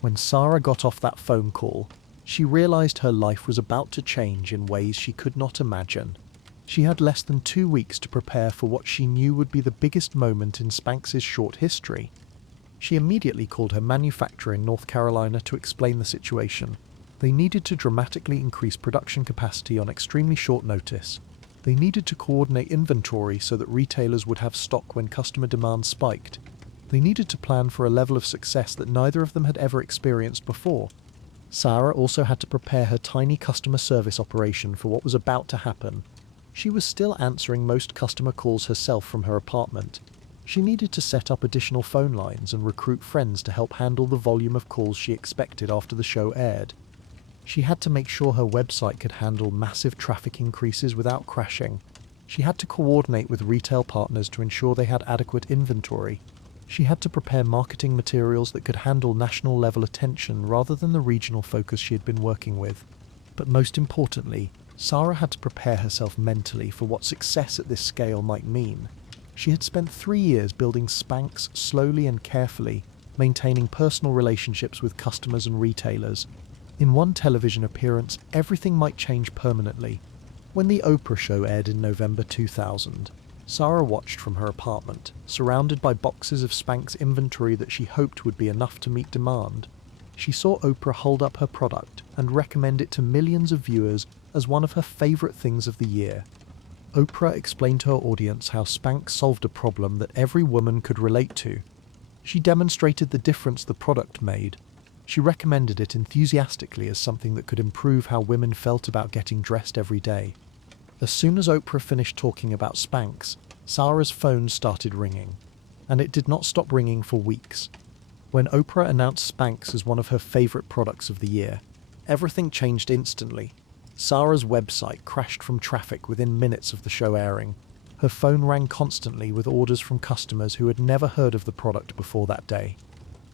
When Sarah got off that phone call, she realized her life was about to change in ways she could not imagine. She had less than 2 weeks to prepare for what she knew would be the biggest moment in Spanx's short history. She immediately called her manufacturer in North Carolina to explain the situation. They needed to dramatically increase production capacity on extremely short notice. They needed to coordinate inventory so that retailers would have stock when customer demand spiked. They needed to plan for a level of success that neither of them had ever experienced before. Sarah also had to prepare her tiny customer service operation for what was about to happen. She was still answering most customer calls herself from her apartment. She needed to set up additional phone lines and recruit friends to help handle the volume of calls she expected after the show aired. She had to make sure her website could handle massive traffic increases without crashing. She had to coordinate with retail partners to ensure they had adequate inventory. She had to prepare marketing materials that could handle national-level attention rather than the regional focus she had been working with. But most importantly, Sarah had to prepare herself mentally for what success at this scale might mean. She had spent 3 years building Spanx slowly and carefully, maintaining personal relationships with customers and retailers. In one television appearance, everything might change permanently. When the Oprah show aired in November 2000, Sarah watched from her apartment, surrounded by boxes of Spanx inventory that she hoped would be enough to meet demand. She saw Oprah hold up her product and recommend it to millions of viewers as one of her favorite things of the year. Oprah explained to her audience how Spanx solved a problem that every woman could relate to. She demonstrated the difference the product made. She recommended it enthusiastically as something that could improve how women felt about getting dressed every day. As soon as Oprah finished talking about Spanx, Sarah's phone started ringing, and it did not stop ringing for weeks. When Oprah announced Spanx as one of her favorite products of the year, everything changed instantly. Sarah's website crashed from traffic within minutes of the show airing. Her phone rang constantly with orders from customers who had never heard of the product before that day.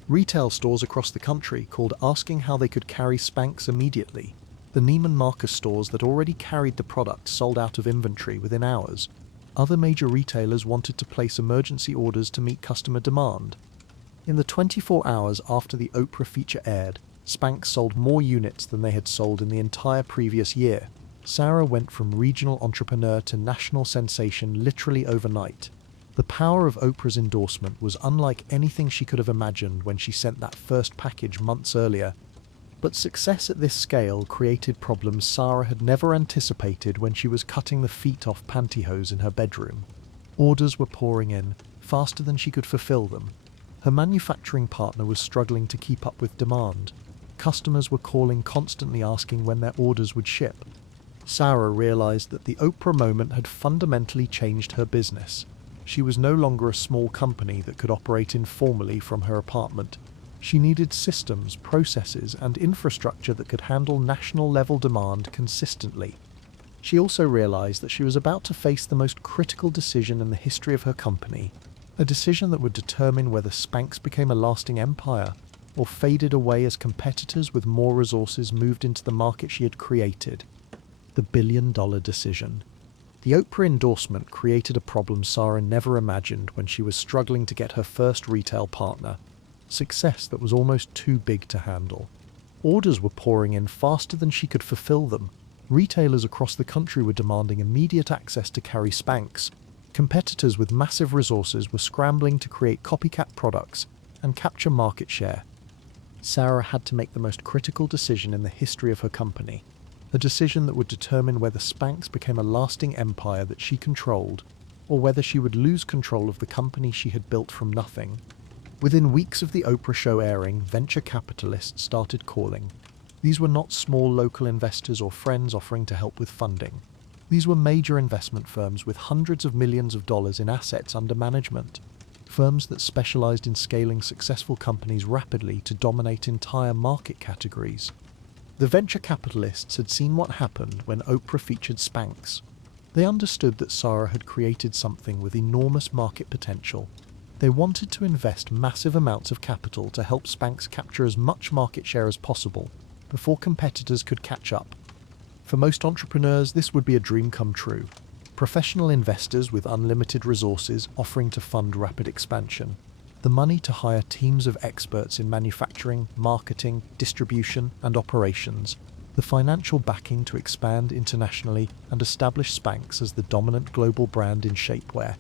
Retail stores across the country called asking how they could carry Spanx immediately. The Neiman Marcus stores that already carried the product sold out of inventory within hours. Other major retailers wanted to place emergency orders to meet customer demand. In the 24 hours after the Oprah feature aired, Spanx sold more units than they had sold in the entire previous year. Sarah went from regional entrepreneur to national sensation literally overnight. The power of Oprah's endorsement was unlike anything she could have imagined when she sent that first package months earlier. But success at this scale created problems Sarah had never anticipated when she was cutting the feet off pantyhose in her bedroom. Orders were pouring in, faster than she could fulfill them. Her manufacturing partner was struggling to keep up with demand. Customers were calling constantly asking when their orders would ship. Sarah realized that the Oprah moment had fundamentally changed her business. She was no longer a small company that could operate informally from her apartment. She needed systems, processes, and infrastructure that could handle national-level demand consistently. She also realized that she was about to face the most critical decision in the history of her company, a decision that would determine whether Spanx became a lasting empire or faded away as competitors with more resources moved into the market she had created. The billion-dollar decision. The Oprah endorsement created a problem Sarah never imagined when she was struggling to get her first retail partner. Success that was almost too big to handle. Orders were pouring in faster than she could fulfill them. Retailers across the country were demanding immediate access to carry Spanx. Competitors with massive resources were scrambling to create copycat products and capture market share. Sarah had to make the most critical decision in the history of her company. A decision that would determine whether Spanx became a lasting empire that she controlled, or whether she would lose control of the company she had built from nothing. Within weeks of the Oprah show airing, venture capitalists started calling. These were not small local investors or friends offering to help with funding. These were major investment firms with hundreds of millions of dollars in assets under management. Firms that specialized in scaling successful companies rapidly to dominate entire market categories. The venture capitalists had seen what happened when Oprah featured Spanx. They understood that Sarah had created something with enormous market potential. They wanted to invest massive amounts of capital to help Spanx capture as much market share as possible before competitors could catch up. For most entrepreneurs, this would be a dream come true. Professional investors with unlimited resources offering to fund rapid expansion. the money to hire teams of experts in manufacturing, marketing, distribution, and operations, the financial backing to expand internationally and establish Spanx as the dominant global brand in shapewear.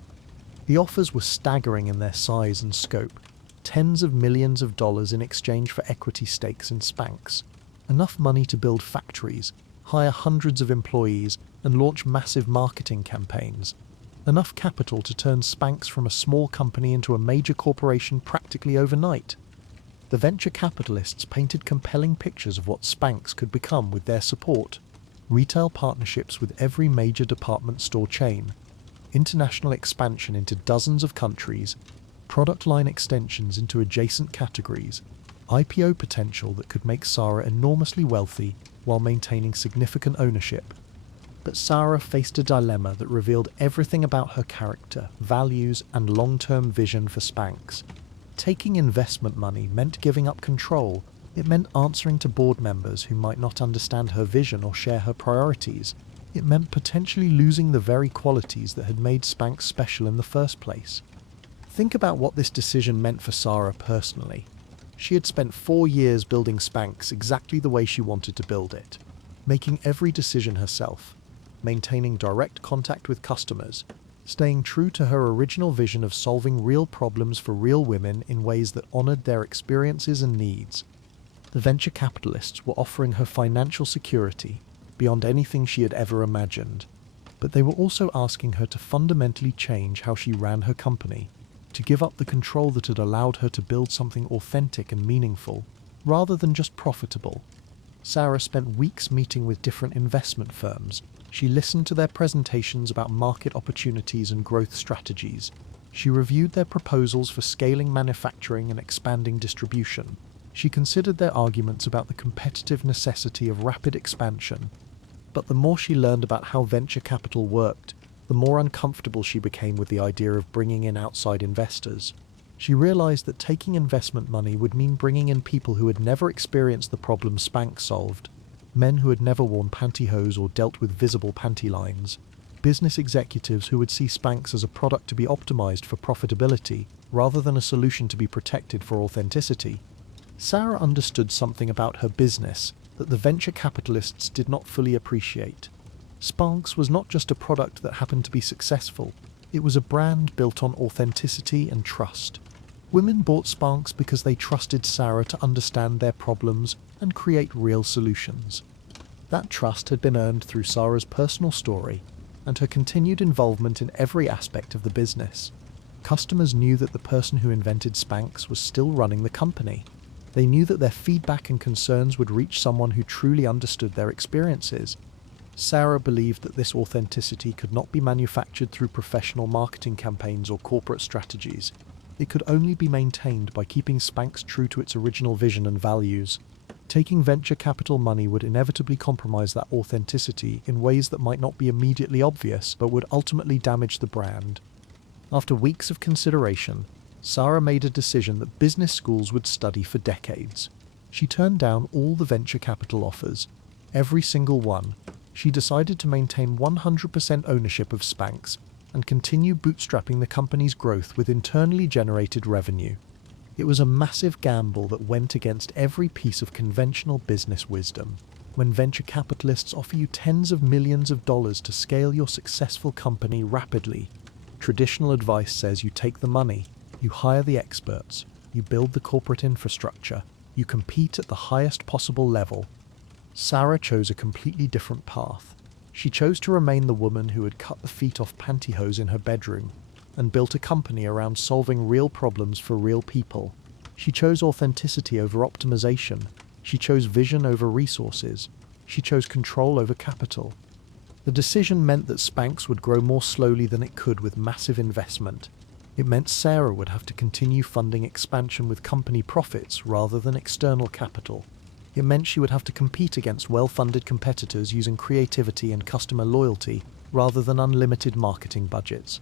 The offers were staggering in their size and scope, tens of millions of dollars in exchange for equity stakes in Spanx, enough money to build factories, hire hundreds of employees, and launch massive marketing campaigns, enough capital to turn Spanx from a small company into a major corporation practically overnight. The venture capitalists painted compelling pictures of what Spanx could become with their support: retail partnerships with every major department store chain, international expansion into dozens of countries, product line extensions into adjacent categories, IPO potential that could make Sarah enormously wealthy while maintaining significant ownership. But Sarah faced a dilemma that revealed everything about her character, values, and long-term vision for Spanx. Taking investment money meant giving up control. It meant answering to board members who might not understand her vision or share her priorities. It meant potentially losing the very qualities that had made Spanx special in the first place. Think about what this decision meant for Sarah personally. She had spent 4 years building Spanx exactly the way she wanted to build it, making every decision herself, maintaining direct contact with customers, staying true to her original vision of solving real problems for real women in ways that honored their experiences and needs. The venture capitalists were offering her financial security beyond anything she had ever imagined, but they were also asking her to fundamentally change how she ran her company, to give up the control that had allowed her to build something authentic and meaningful, rather than just profitable. Sarah spent weeks meeting with different investment firms. She listened to their presentations about market opportunities and growth strategies. She reviewed their proposals for scaling manufacturing and expanding distribution. She considered their arguments about the competitive necessity of rapid expansion. But the more she learned about how venture capital worked, the more uncomfortable she became with the idea of bringing in outside investors. She realized that taking investment money would mean bringing in people who had never experienced the problems Spanx solved, men who had never worn pantyhose or dealt with visible panty lines, business executives who would see Spanx as a product to be optimized for profitability rather than a solution to be protected for authenticity. Sarah understood something about her business that the venture capitalists did not fully appreciate. Spanx was not just a product that happened to be successful, it was a brand built on authenticity and trust. Women bought Spanx because they trusted Sarah to understand their problems and create real solutions. That trust had been earned through Sarah's personal story and her continued involvement in every aspect of the business. Customers knew that the person who invented Spanx was still running the company. They knew that their feedback and concerns would reach someone who truly understood their experiences. Sarah believed that this authenticity could not be manufactured through professional marketing campaigns or corporate strategies. It could only be maintained by keeping Spanx true to its original vision and values. Taking venture capital money would inevitably compromise that authenticity in ways that might not be immediately obvious, but would ultimately damage the brand. After weeks of consideration, Sarah made a decision that business schools would study for decades. She turned down all the venture capital offers, every single one. She decided to maintain 100% ownership of Spanx and continue bootstrapping the company's growth with internally generated revenue. It was a massive gamble that went against every piece of conventional business wisdom. When venture capitalists offer you tens of millions of dollars to scale your successful company rapidly, traditional advice says you take the money, you hire the experts, you build the corporate infrastructure, you compete at the highest possible level. Sarah chose a completely different path. She chose to remain the woman who had cut the feet off pantyhose in her bedroom and built a company around solving real problems for real people. She chose authenticity over optimization. She chose vision over resources. She chose control over capital. The decision meant that Spanx would grow more slowly than it could with massive investment. It meant Sarah would have to continue funding expansion with company profits rather than external capital. It meant she would have to compete against well-funded competitors using creativity and customer loyalty rather than unlimited marketing budgets.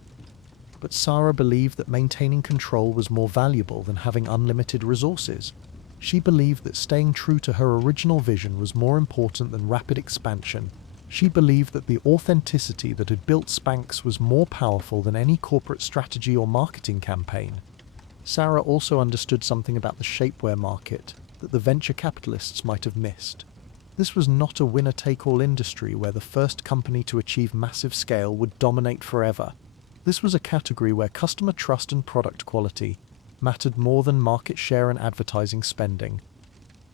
But Sarah believed that maintaining control was more valuable than having unlimited resources. She believed that staying true to her original vision was more important than rapid expansion. She believed that the authenticity that had built Spanx was more powerful than any corporate strategy or marketing campaign. Sarah also understood something about the shapewear market that the venture capitalists might have missed. This was not a winner-take-all industry where the first company to achieve massive scale would dominate forever. This was a category where customer trust and product quality mattered more than market share and advertising spending.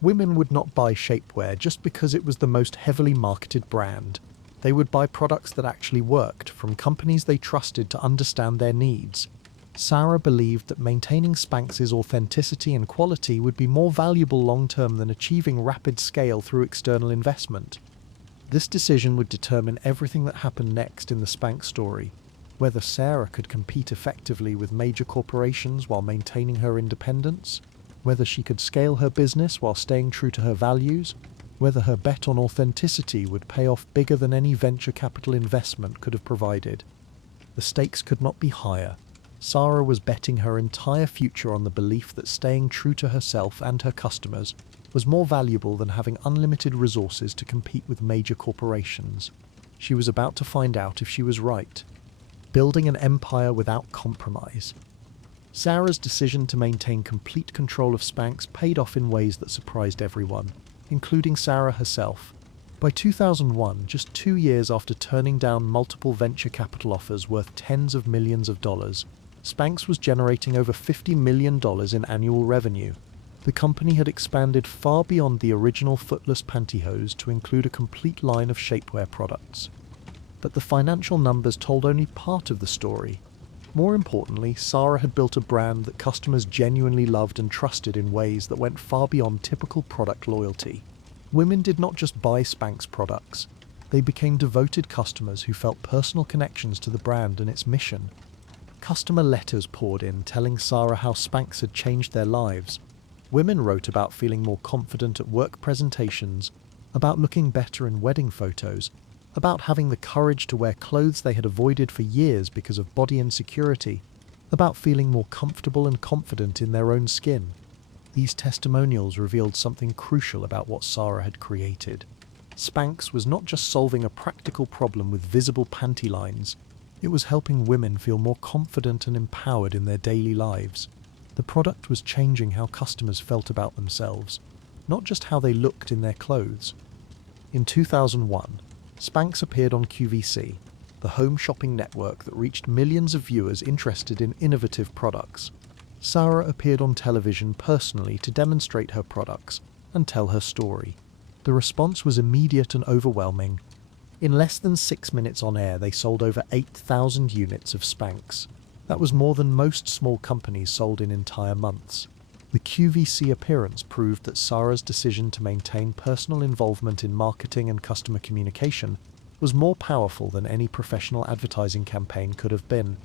Women would not buy shapewear just because it was the most heavily marketed brand. They would buy products that actually worked from companies they trusted to understand their needs. Sarah believed that maintaining Spanx's authenticity and quality would be more valuable long-term than achieving rapid scale through external investment. This decision would determine everything that happened next in the Spanx story. Whether Sarah could compete effectively with major corporations while maintaining her independence, whether she could scale her business while staying true to her values, whether her bet on authenticity would pay off bigger than any venture capital investment could have provided. The stakes could not be higher. Sarah was betting her entire future on the belief that staying true to herself and her customers was more valuable than having unlimited resources to compete with major corporations. She was about to find out if she was right. Building an empire without compromise. Sarah's decision to maintain complete control of Spanx paid off in ways that surprised everyone, including Sarah herself. By 2001, just 2 years after turning down multiple venture capital offers worth tens of millions of dollars, Spanx was generating over $50 million in annual revenue. The company had expanded far beyond the original footless pantyhose to include a complete line of shapewear products. But the financial numbers told only part of the story. More importantly, Sarah had built a brand that customers genuinely loved and trusted in ways that went far beyond typical product loyalty. Women did not just buy Spanx products. They became devoted customers who felt personal connections to the brand and its mission. Customer letters poured in telling Sarah how Spanx had changed their lives. Women wrote about feeling more confident at work presentations, about looking better in wedding photos, about having the courage to wear clothes they had avoided for years because of body insecurity, about feeling more comfortable and confident in their own skin. These testimonials revealed something crucial about what Sarah had created. Spanx was not just solving a practical problem with visible panty lines. It was helping women feel more confident and empowered in their daily lives. The product was changing how customers felt about themselves, not just how they looked in their clothes. In 2001, Spanx appeared on QVC, the home shopping network that reached millions of viewers interested in innovative products. Sarah appeared on television personally to demonstrate her products and tell her story. The response was immediate and overwhelming. In less than 6 minutes on air, they sold over 8,000 units of Spanx. That was more than most small companies sold in entire months. The QVC appearance proved that Sarah's decision to maintain personal involvement in marketing and customer communication was more powerful than any professional advertising campaign could have been.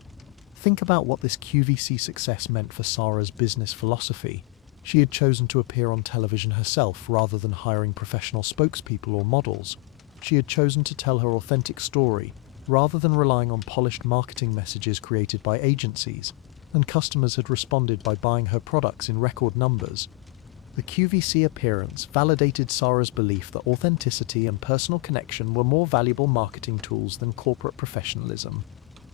Think about what this QVC success meant for Sarah's business philosophy. She had chosen to appear on television herself rather than hiring professional spokespeople or models. She had chosen to tell her authentic story rather than relying on polished marketing messages created by agencies, and customers had responded by buying her products in record numbers. The QVC appearance validated Sarah's belief that authenticity and personal connection were more valuable marketing tools than corporate professionalism.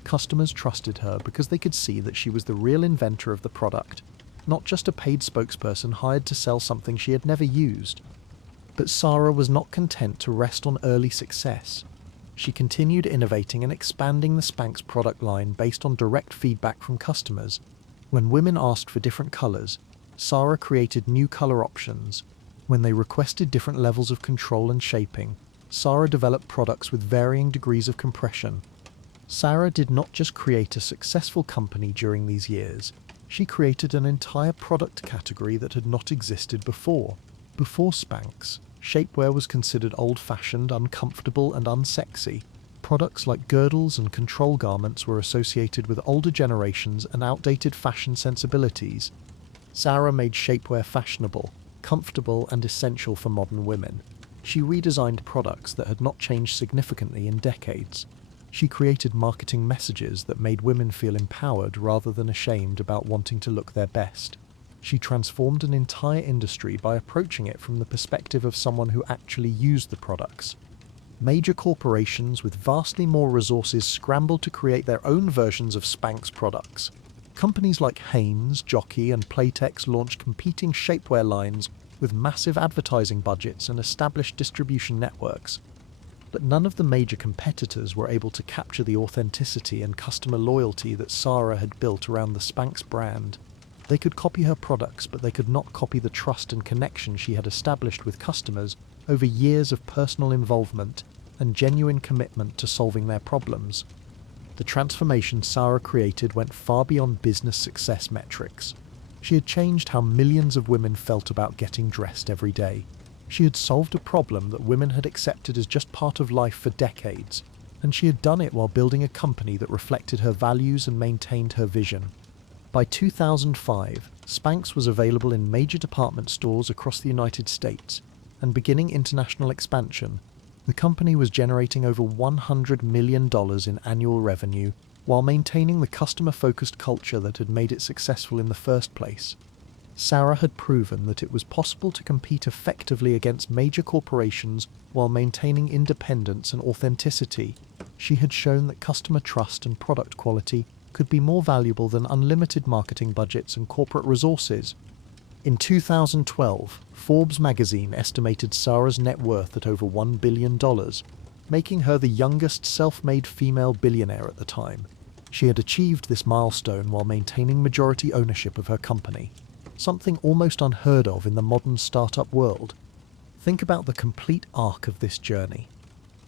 Customers trusted her because they could see that she was the real inventor of the product, not just a paid spokesperson hired to sell something she had never used. But Sarah was not content to rest on early success. She continued innovating and expanding the Spanx product line based on direct feedback from customers. When women asked for different colors, Sarah created new color options. When they requested different levels of control and shaping, Sarah developed products with varying degrees of compression. Sarah did not just create a successful company during these years. She created an entire product category that had not existed before. Before Spanx, shapewear was considered old-fashioned, uncomfortable, and unsexy. Products like girdles and control garments were associated with older generations and outdated fashion sensibilities. Sarah made shapewear fashionable, comfortable, and essential for modern women. She redesigned products that had not changed significantly in decades. She created marketing messages that made women feel empowered rather than ashamed about wanting to look their best. She transformed an entire industry by approaching it from the perspective of someone who actually used the products. Major corporations with vastly more resources scrambled to create their own versions of Spanx products. Companies like Hanes, Jockey, and Playtex launched competing shapewear lines with massive advertising budgets and established distribution networks. But none of the major competitors were able to capture the authenticity and customer loyalty that Sarah had built around the Spanx brand. They could copy her products, but they could not copy the trust and connection she had established with customers over years of personal involvement and genuine commitment to solving their problems. The transformation Sarah created went far beyond business success metrics. She had changed how millions of women felt about getting dressed every day. She had solved a problem that women had accepted as just part of life for decades, and she had done it while building a company that reflected her values and maintained her vision. By 2005, Spanx was available in major department stores across the United States, and beginning international expansion, the company was generating over $100 million in annual revenue while maintaining the customer-focused culture that had made it successful in the first place. Sarah had proven that it was possible to compete effectively against major corporations while maintaining independence and authenticity. She had shown that customer trust and product quality could be more valuable than unlimited marketing budgets and corporate resources. In 2012, Forbes magazine estimated Sarah's net worth at over $1 billion, making her the youngest self-made female billionaire at the time. She had achieved this milestone while maintaining majority ownership of her company, something almost unheard of in the modern startup world. Think about the complete arc of this journey.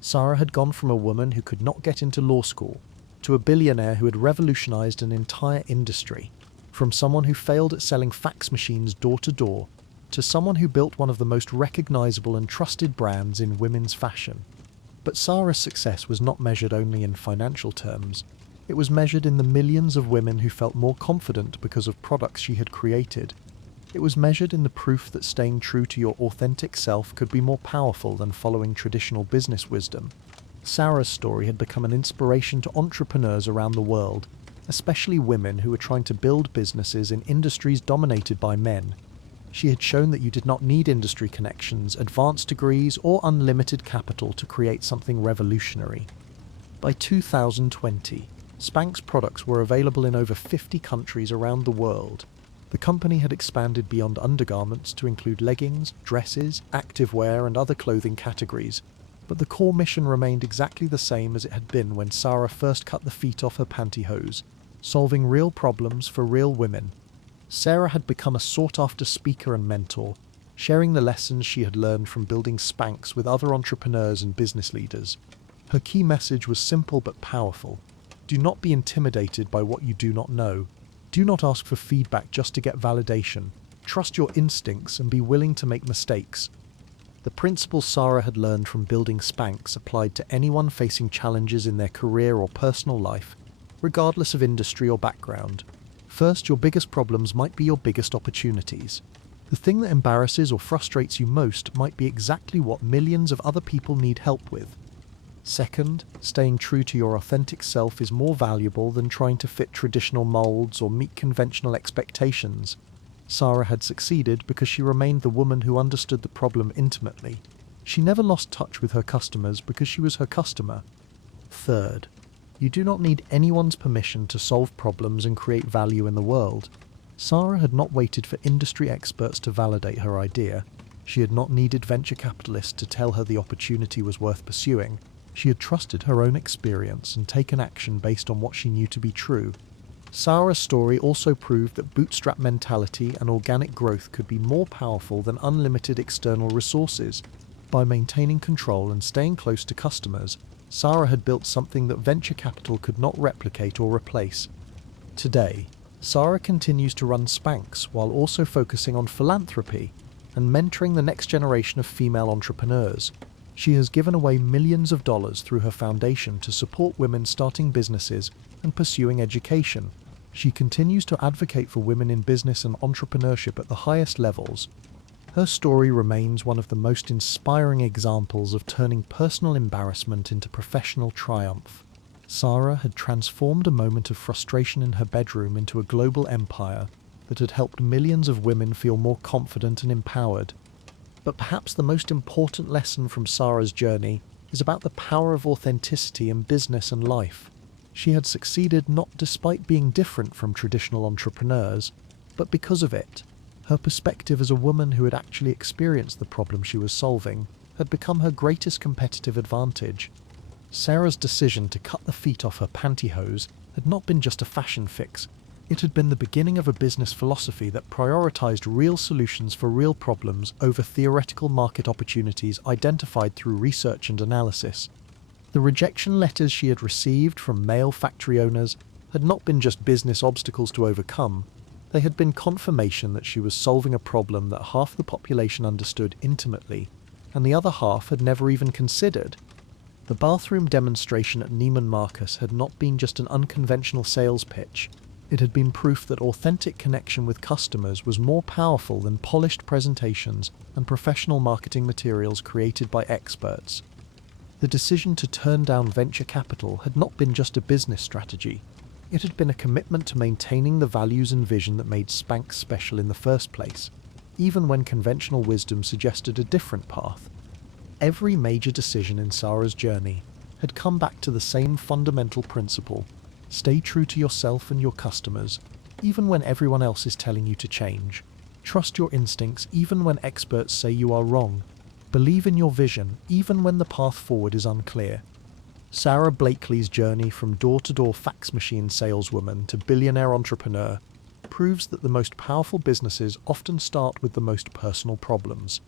Sarah had gone from a woman who could not get into law school to a billionaire who had revolutionized an entire industry. From someone who failed at selling fax machines door to door, to someone who built one of the most recognizable and trusted brands in women's fashion. But Sarah's success was not measured only in financial terms. It was measured in the millions of women who felt more confident because of products she had created. It was measured in the proof that staying true to your authentic self could be more powerful than following traditional business wisdom. Sarah's story had become an inspiration to entrepreneurs around the world, especially women who were trying to build businesses in industries dominated by men. She had shown that you did not need industry connections, advanced degrees, or unlimited capital to create something revolutionary. By 2020, Spanx products were available in over 50 countries around the world. The company had expanded beyond undergarments to include leggings, dresses, activewear, and other clothing categories, but the core mission remained exactly the same as it had been when Sarah first cut the feet off her pantyhose, solving real problems for real women. Sarah had become a sought-after speaker and mentor, sharing the lessons she had learned from building Spanx with other entrepreneurs and business leaders. Her key message was simple but powerful. Do not be intimidated by what you do not know. Do not ask for feedback just to get validation. Trust your instincts and be willing to make mistakes. The principles Sarah had learned from building Spanx applied to anyone facing challenges in their career or personal life, regardless of industry or background. First, your biggest problems might be your biggest opportunities. The thing that embarrasses or frustrates you most might be exactly what millions of other people need help with. Second, staying true to your authentic self is more valuable than trying to fit traditional molds or meet conventional expectations. Sarah had succeeded because she remained the woman who understood the problem intimately. She never lost touch with her customers because she was her customer. Third, you do not need anyone's permission to solve problems and create value in the world. Sarah had not waited for industry experts to validate her idea. She had not needed venture capitalists to tell her the opportunity was worth pursuing. She had trusted her own experience and taken action based on what she knew to be true. Sarah's story also proved that bootstrap mentality and organic growth could be more powerful than unlimited external resources. By maintaining control and staying close to customers, Sarah had built something that venture capital could not replicate or replace. Today, Sarah continues to run Spanx while also focusing on philanthropy and mentoring the next generation of female entrepreneurs. She has given away millions of dollars through her foundation to support women starting businesses and pursuing education. She continues to advocate for women in business and entrepreneurship at the highest levels. Her story remains one of the most inspiring examples of turning personal embarrassment into professional triumph. Sarah had transformed a moment of frustration in her bedroom into a global empire that had helped millions of women feel more confident and empowered. But perhaps the most important lesson from Sarah's journey is about the power of authenticity in business and life. She had succeeded not despite being different from traditional entrepreneurs, but because of it. Her perspective as a woman who had actually experienced the problem she was solving had become her greatest competitive advantage. Sarah's decision to cut the feet off her pantyhose had not been just a fashion fix. It had been the beginning of a business philosophy that prioritized real solutions for real problems over theoretical market opportunities identified through research and analysis. The rejection letters she had received from male factory owners had not been just business obstacles to overcome. They had been confirmation that she was solving a problem that half the population understood intimately, and the other half had never even considered. The bathroom demonstration at Neiman Marcus had not been just an unconventional sales pitch. It had been proof that authentic connection with customers was more powerful than polished presentations and professional marketing materials created by experts. The decision to turn down venture capital had not been just a business strategy. It had been a commitment to maintaining the values and vision that made Spanx special in the first place, even when conventional wisdom suggested a different path. Every major decision in Sarah's journey had come back to the same fundamental principle: stay true to yourself and your customers, even when everyone else is telling you to change. Trust your instincts even when experts say you are wrong. Believe in your vision even when the path forward is unclear. Sarah Blakely's journey from door-to-door fax machine saleswoman to billionaire entrepreneur proves that the most powerful businesses often start with the most personal problems.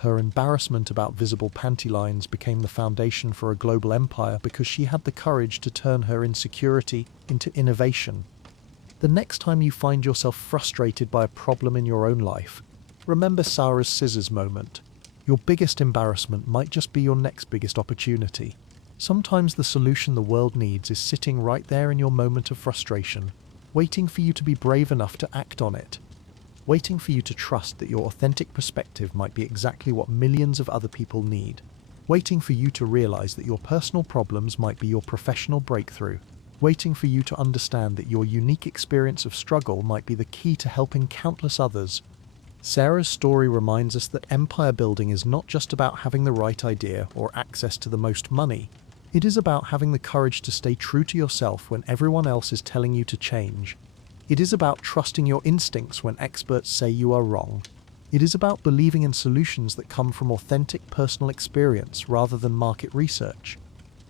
Her embarrassment about visible panty lines became the foundation for a global empire because she had the courage to turn her insecurity into innovation. The next time you find yourself frustrated by a problem in your own life, remember Sarah's scissors moment. Your biggest embarrassment might just be your next biggest opportunity. Sometimes the solution the world needs is sitting right there in your moment of frustration, waiting for you to be brave enough to act on it. Waiting for you to trust that your authentic perspective might be exactly what millions of other people need. Waiting for you to realize that your personal problems might be your professional breakthrough. Waiting for you to understand that your unique experience of struggle might be the key to helping countless others. Sarah's story reminds us that empire building is not just about having the right idea or access to the most money. It is about having the courage to stay true to yourself when everyone else is telling you to change. It is about trusting your instincts when experts say you are wrong. It is about believing in solutions that come from authentic personal experience rather than market research.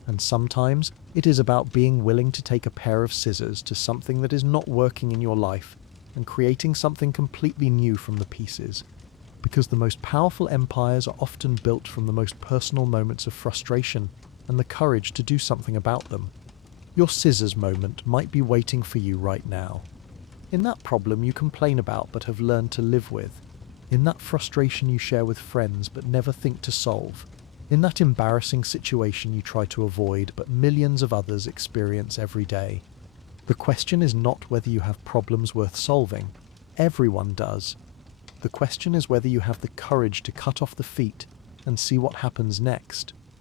And sometimes it is about being willing to take a pair of scissors to something that is not working in your life and creating something completely new from the pieces. Because the most powerful empires are often built from the most personal moments of frustration and the courage to do something about them. Your scissors moment might be waiting for you right now. In that problem you complain about but have learned to live with. In that frustration you share with friends but never think to solve. In that embarrassing situation you try to avoid but millions of others experience every day. The question is not whether you have problems worth solving. Everyone does. The question is whether you have the courage to cut off the feet and see what happens next.